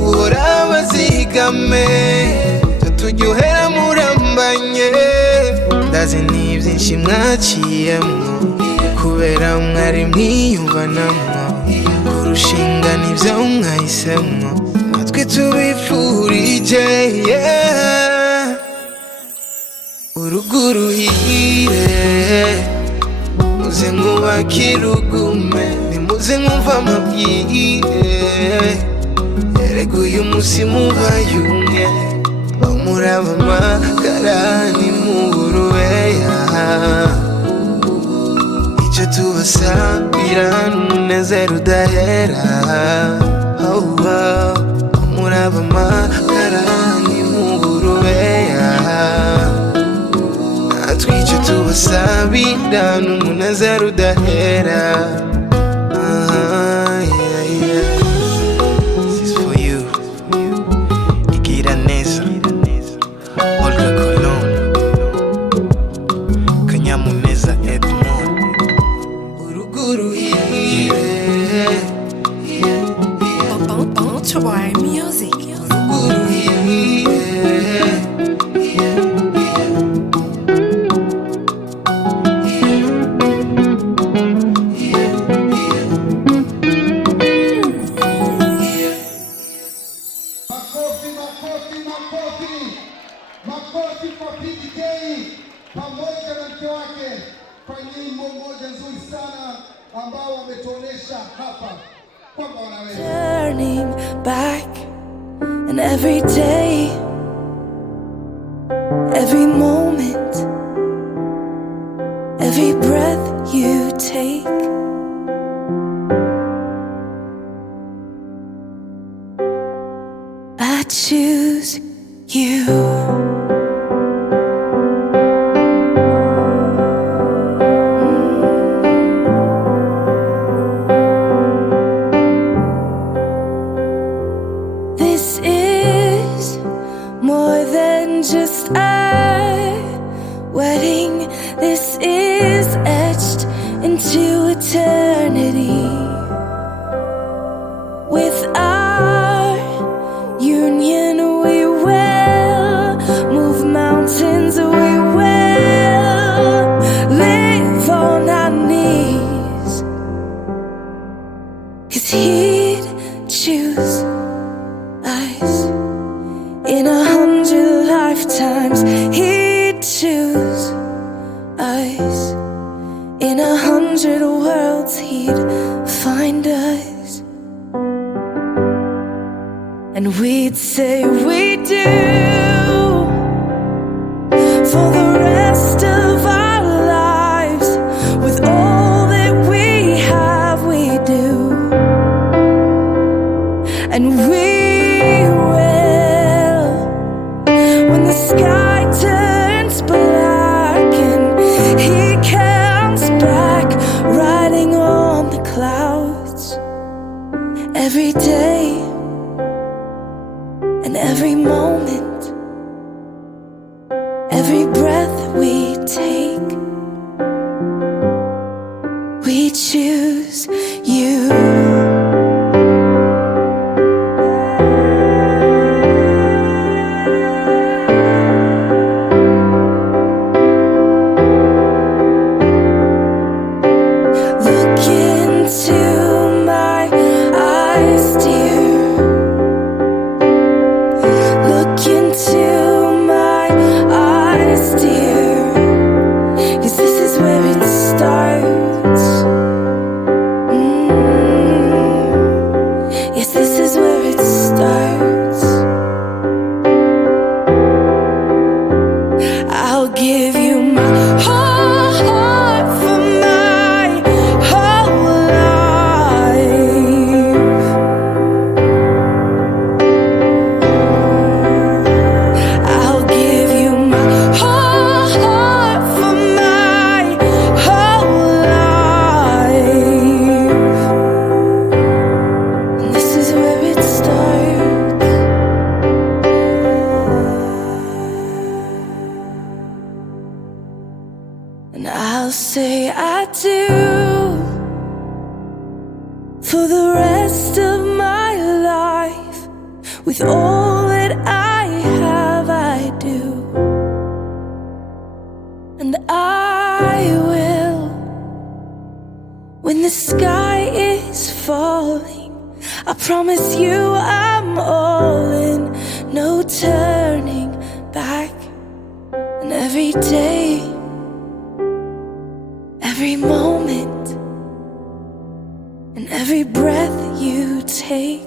uhora bazigame turyohera murambanye. Ndazi ni byinshi mwaciyemo kubera mwari mwiyumvanamo, kurushinga nibyo mwahisemo, natwe tubifurije urugo ruhire. Muze mwubakire urugume, nimuze mwumva amabwire. Erega uyu munsi mubaye umwe, bamuraba amagara nimuburuweya. Icyo tubasabira n'umunezero udahera. Bamuraba amagara nimuburuweya. Natwe icyo tubasabira n'umunezero udahera. This is for you. Igira neza, Olga Colon, Kanyamuneza Edmond. Urugo ruhire, Try music. urugo ruhire. Makofi kwa PDK pamoja na mke wake kwa nyimbo moja nzuri sana ambao wametuonesha hapa kwamba wanaweza. Turning back, and every day, every moment, every breath you take, I choose you. This is more than just a wedding. This is etched into eternity. With our union, we will move mountains. We will live on our knees. 'Cause he'd choose us in 100 lifetimes. He'd choose us in 100 worlds. He'd find us, and we'd say we do for the rest of our lives. With all that we have, we do, and we will, when the sky turns black and he comes back riding on the clouds. Every day and every moment, every breath we take, we choose you. Look into my eyes, dear. Look into do for the rest of my life. With all that I have, I do. And I will. When the sky is falling, I promise you I'm all in. No turning back. And every day, every moment, and every breath you take,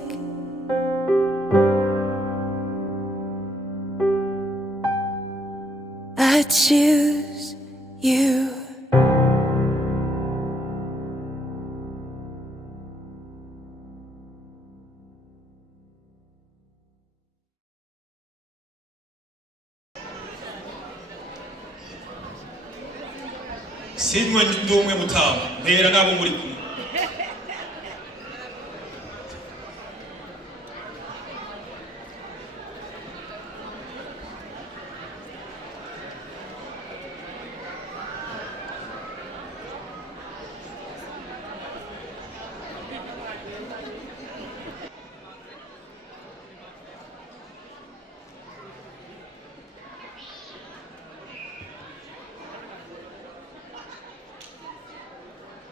I choose you. Sinywe ndi umwe mutama ntera nabo muri kumwe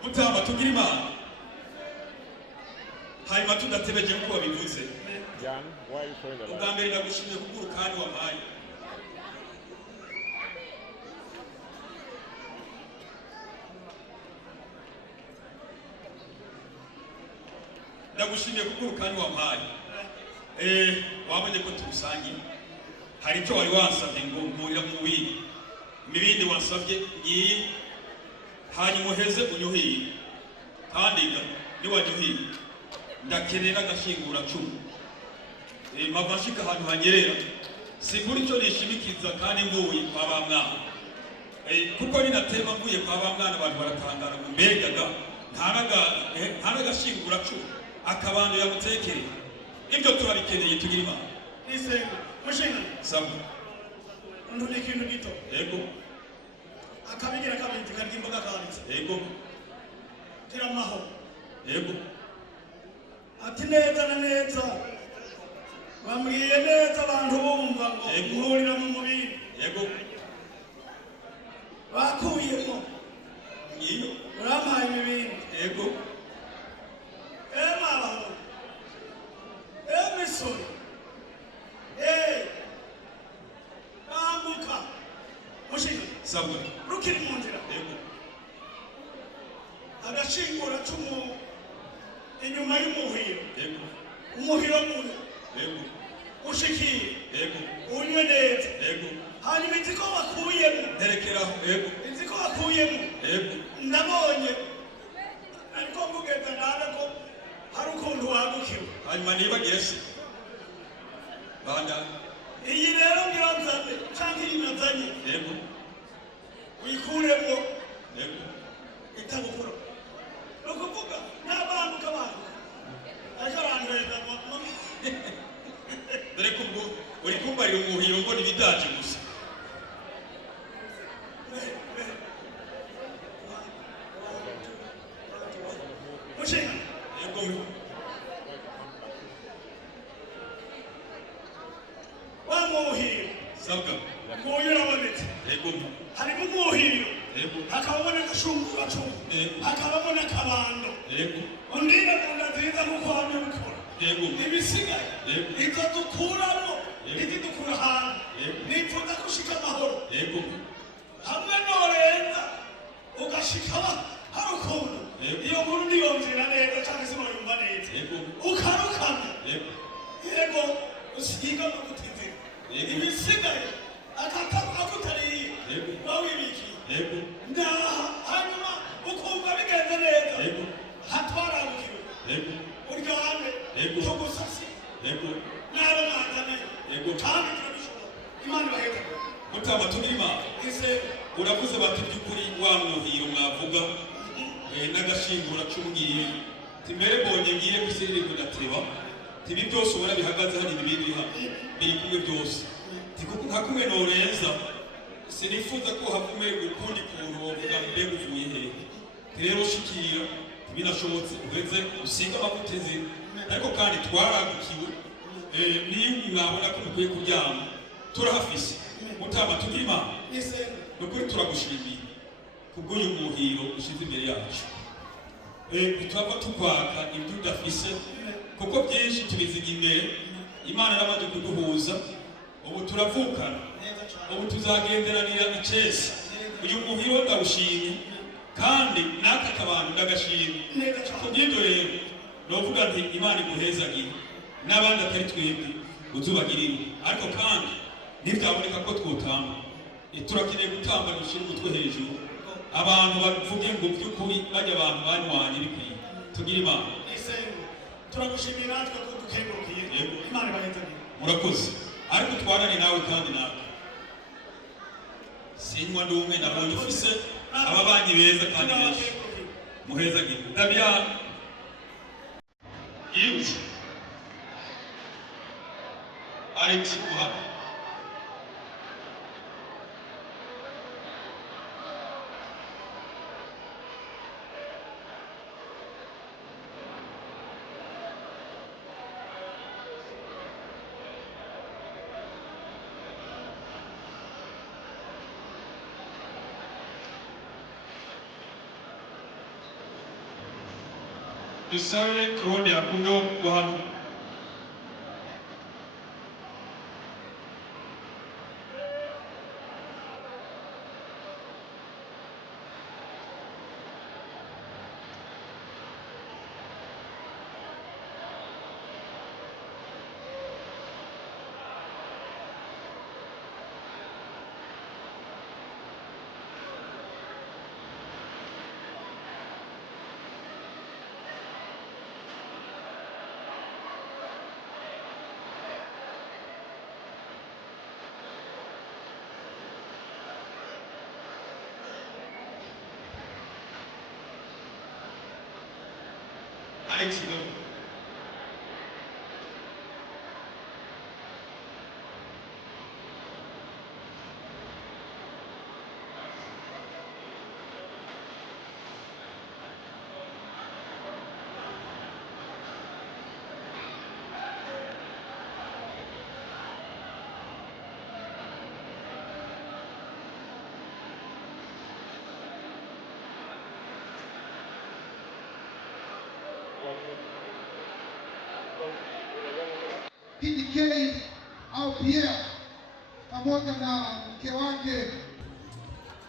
Mutama tugira imana hanyuma tudatebeje nkuko wabivuze ubwa mbere ndagushimiye kubw'urukani wampaye ndagushimiye kubw'urukani wampaye wabonye ko turusangiye hari icyo wari wansabye ngo mpurira mu bindi imibindi wansabye ngiye hanyuma uheze unyuhiye kandi niwanyuhiye ndakeneye n'agashingura cumu mpava nshika ahantu hanyerera simbura icyo nishimikiza kandi mvuye kwa ba mwana kuko ninatema mvuye kwa ba mwana abantu baratangara ngo mbegaga nta n'agashingura cumu akabando yamutekereye ibyo turabikeneye tugira imana nisenga mushinga sabwa ndone ikintu gito yego akabigira kabindi karya imboga kanditse yego tira amahoro yego ati neza na neza bambwiye neza abantu bumva ngo guhurira mu mubiri yego bakuyemo iyo urampaye imibindi yego mabaho misoro bambuka mushinga sabwa rukiri mu nzira yego agashingura cumu inyuma y'umuhiro yego umuhiro muno yego ushikiye yego unywe neza yego hanyuma inzi ko bakuyemo nterekeraho yego inzi ko bakuyemo yego ndabonye ariko mbugeza nawe ko hari ukuntu wagukiwe hanyuma nibagiye se banda iyi rero ngiranzane cyangwa iyi nazanye yego wikuremo yego itagukura ni ukuvuga n'abantu ariko abantu beza dore ko ubwo uri kumbarira umuhiro ngo n'ibidaje gusa mushinga yego wa muhiro sabwa nguyu urabonetse yego harimo umuhiro yego hakabamo n'agashungura cumu hakabamo n'akabando yego undira mu nda nziza nk'uko wamye bikora yego ibisigaye yego ibyo dukuramo ibyo dukura hantu nipfuza gushika amahoro yego hamwe norenza ugashika hari ukuntu iyo nkuru niyumvira neza cyangwa se urayumva neza ukarukamya yego usiga no gutinzira ibisigaye akutariye bawibikiye hanyuma ukumva bigenze neza hatwarabukiwe uryame tugusasi n'abo mwazanaye kandi turabishobora imana ibaheka mutama tugira imana uravuze bati by'ukuri wa muhiro mwavuga n'agashingura c'ubwiye timbere bonye ngiye guserere kudateba tibi byose ubona bihagaze hari ibindi biri kumwe byose tikuko nka kumwe norenza sinifuza ko havume ukundi kuntu wovuga mbe uvuye hehe rero shikira binashobotse uheze usiga amavuta zino ariko kandi twaragukiwe niyo mwabona ko mukwiye kuryama turahafise mutama tugira nukuri turagushimiye kubw'uyu muhiro ushize imbere yacu bitwava tukwaka ibyo udafise kuko byinshi tubiziga imbere Imana n'abandi kuduhuza ubu turavukana ubu tuzagenderanira icese uyu muhiro ndawushimye kandi n'aka kabantu ndagashimye kubw'ibyo rero novuga nti Imana iguhezagire n'abandi atari twebwe uzubagirire ariko kandi ntibyaboneka ko twotamba turakeneye gutamba dushira umutwe hejuru abantu bavuge ngo by'ukuri bajya abantu banywanye bikwiye tugira Imana turagushimiye natwe ko dukengurukiye Imana ibahezagire murakoze ariko twarane nawe kandi nawe sinywa n'umwe nabonye ufise ababanyi beza kandi benshi muhezagire Damian Yibutse Alex Muhammad dusabe kurondera kuno guhana Alex Muhammad PDK au Pierre pamoja na mke wake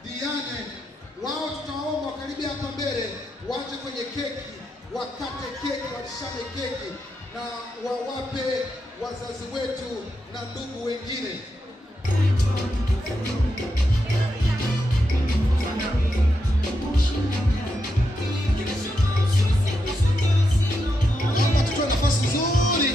Diane, wao tutaomba wakaribia hapa mbele, waje kwenye keki, wakate keki, walishane keki na wawape wazazi wetu na ndugu wengine. Naomba tutoe nafasi nzuri.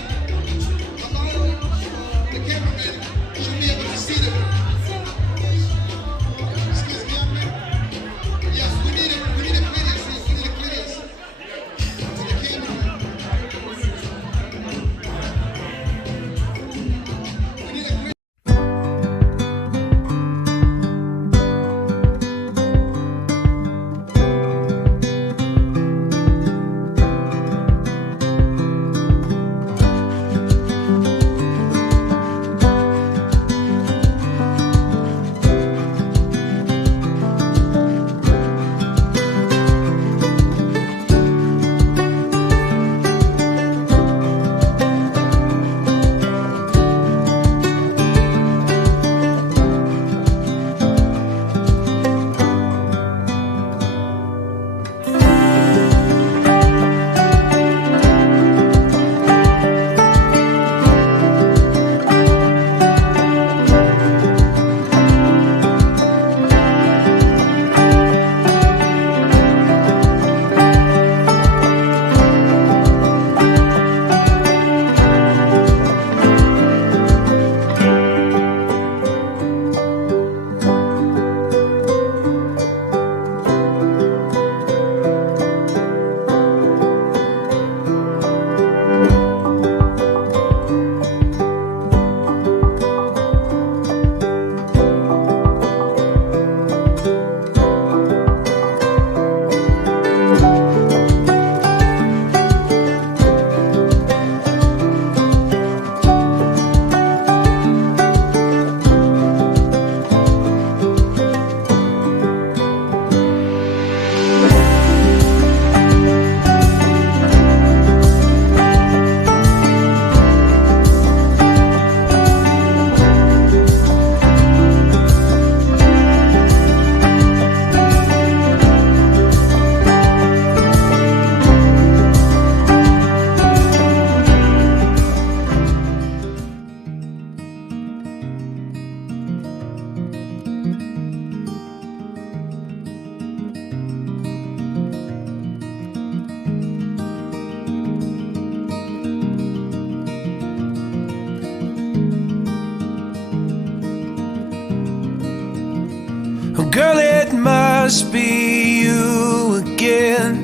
Girl, it must be you again.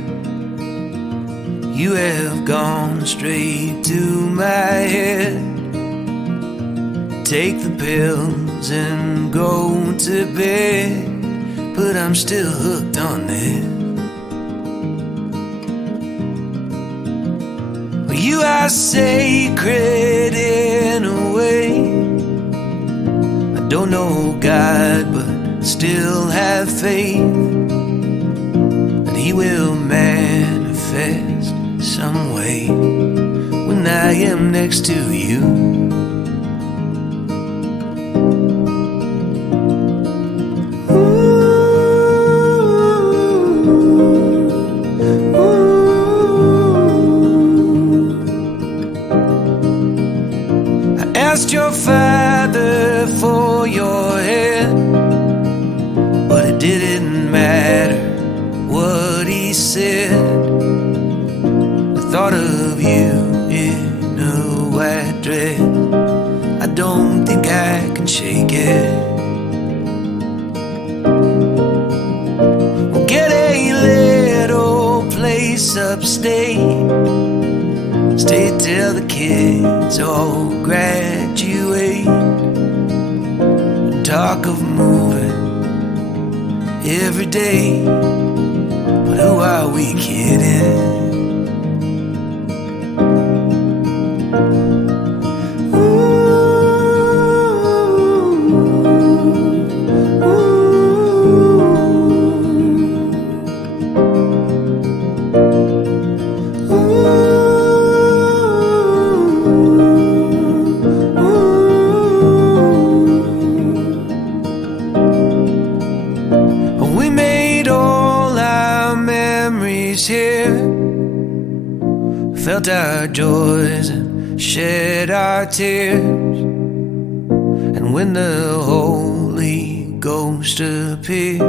You have gone straight to my head. Take the pills and go to bed, but I'm still hooked on this. You are sacred in a way. I don't know God, but still have faith that He will manifest some way when I am next to you. Asked your father for your hand, but it didn't matter what he said. The thought of you in a white dress, I don't think I can shake it. We'll get a little place upstate, stay till the kids all graduate. Talk of moving every day, but who are we kidding? We made all our memories here, felt our joys and shed our tears. And when the Holy Ghost appears,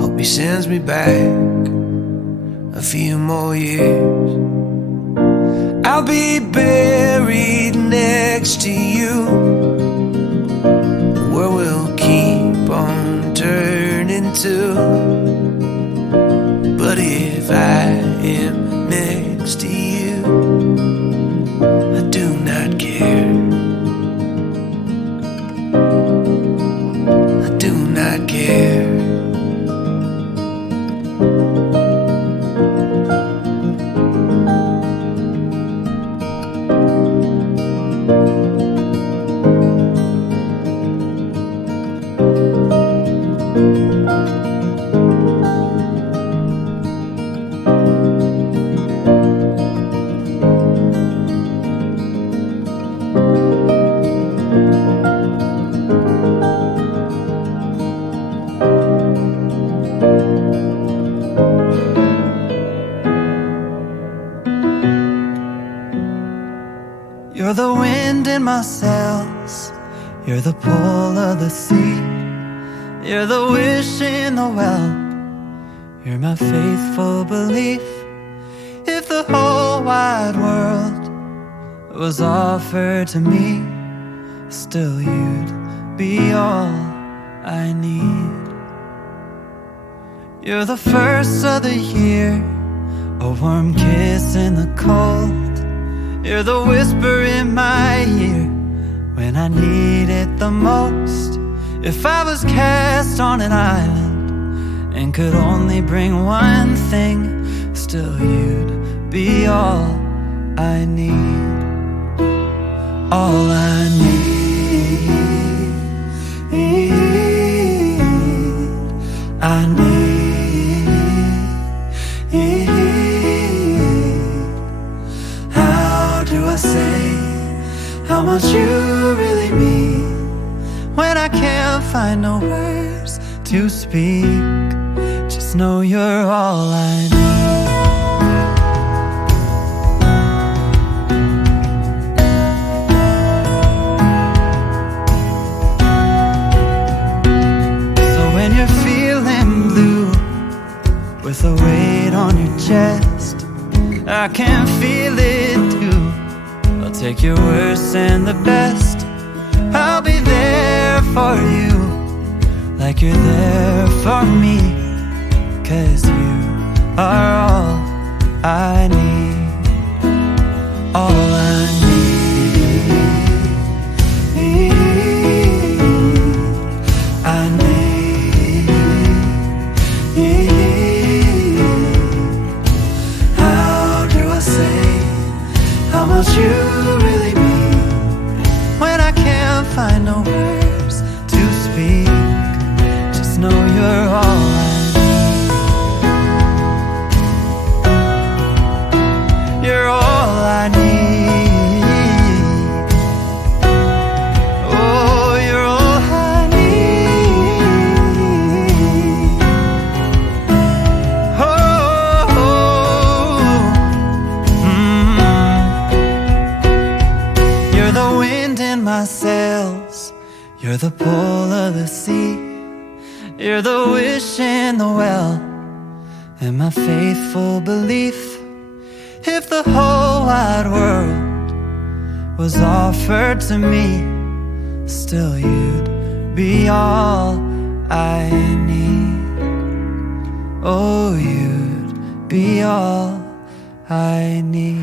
hope He sends me back a few more years. I'll be buried next to you, the world will keep on turning to. But if I am next to you, I do not care. I do not care. You're the wind in my sails, you're the pull of the sea, you're the wish in the well, you're my faithful belief. If the whole wide world was offered to me, still you'd be all I need. You're the first of the year, a warm kiss in the cold. You're the whisper in my ear when I need it the most. If I was cast on an island and could only bring one thing, still you'd be all I need. All I need, I need. I say how much you really mean when I can't find no words to speak. Just know you're all I need. So when you're feeling blue with a weight on your chest, I can feel it too. I'll take your worst and the best, I'll be there for you like you're there for me, 'cause you are all I need, all I need. I need. How do I say how much you really mean when I can't find no words to speak? Just know you're all I need. You're all I need. Oh, you're all I need. Oh, You're the wind in my sails. You're the pull of the sea. You're the wish in the well, and my faithful belief. If the whole wide world was offered to me, still you'd be all I need. Oh, you'd be all I need.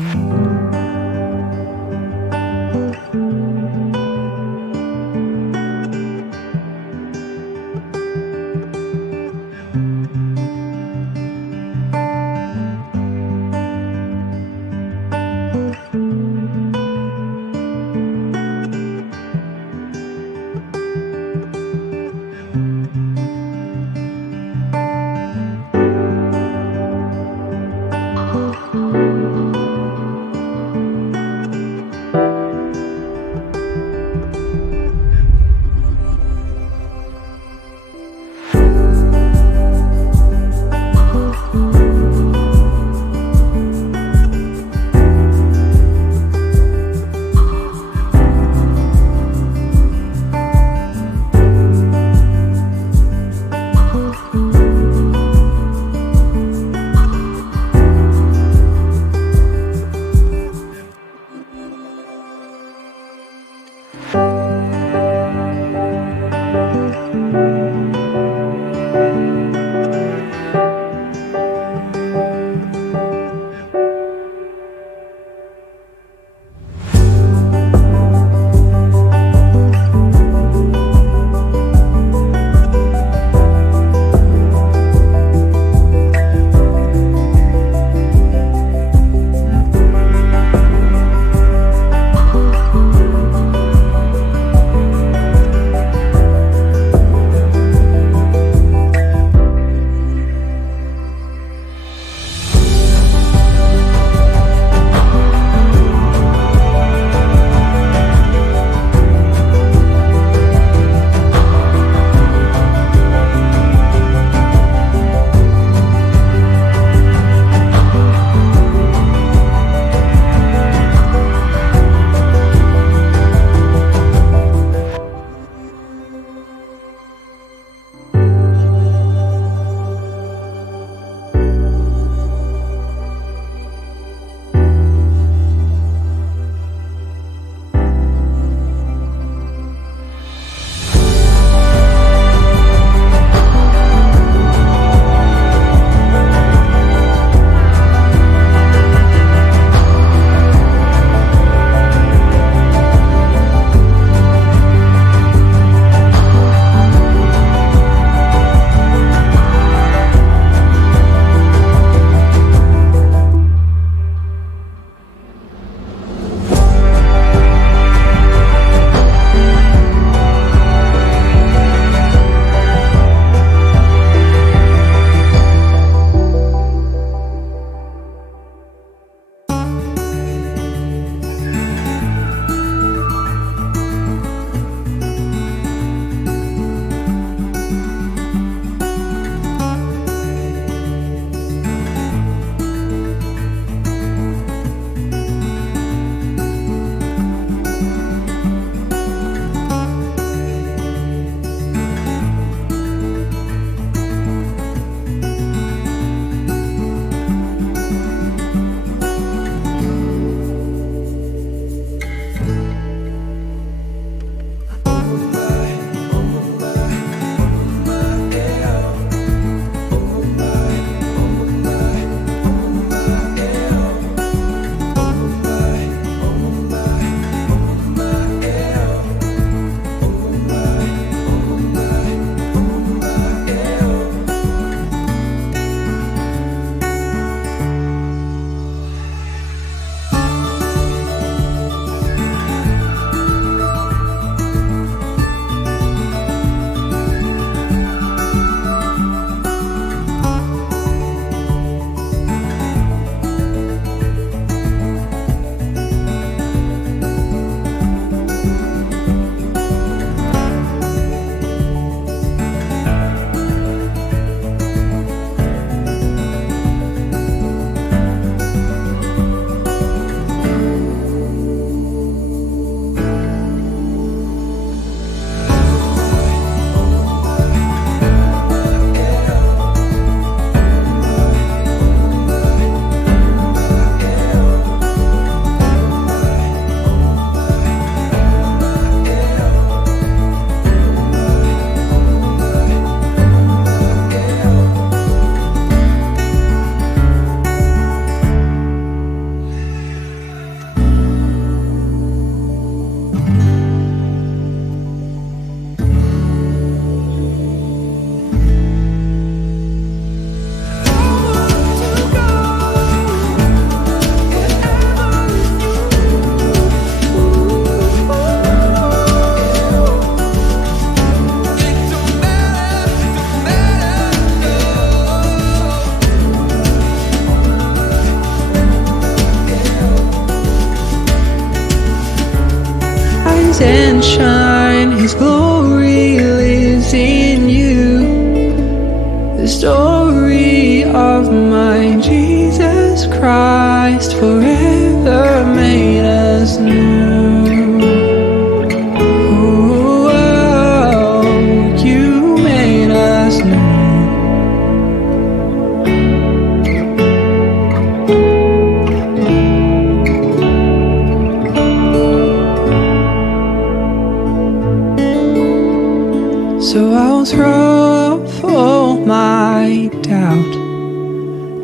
So I'll throw off all my doubt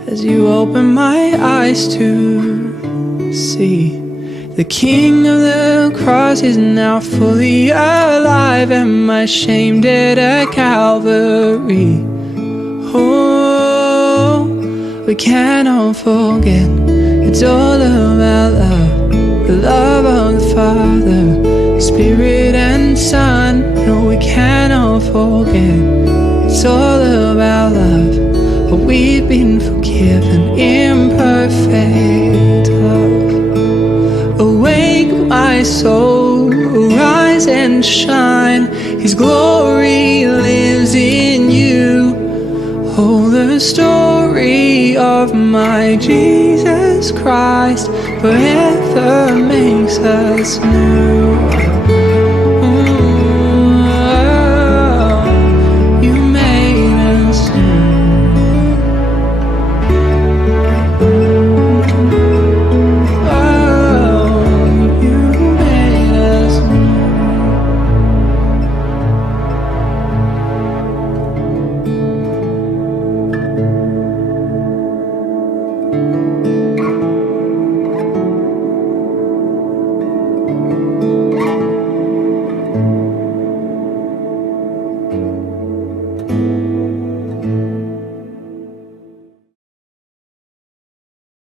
as you open my eyes to see the King of the cross is now fully alive, and my shame dead at Calvary. Oh, we cannot forget, it's all about love, the love of the Father, Spirit and Son. No, we cannot forget, it's all about love, but we've been forgiven in perfect love. Awake, my soul, arise and shine, His glory lives in you. Oh, the story of my Jesus Christ forever makes us new. You made us new.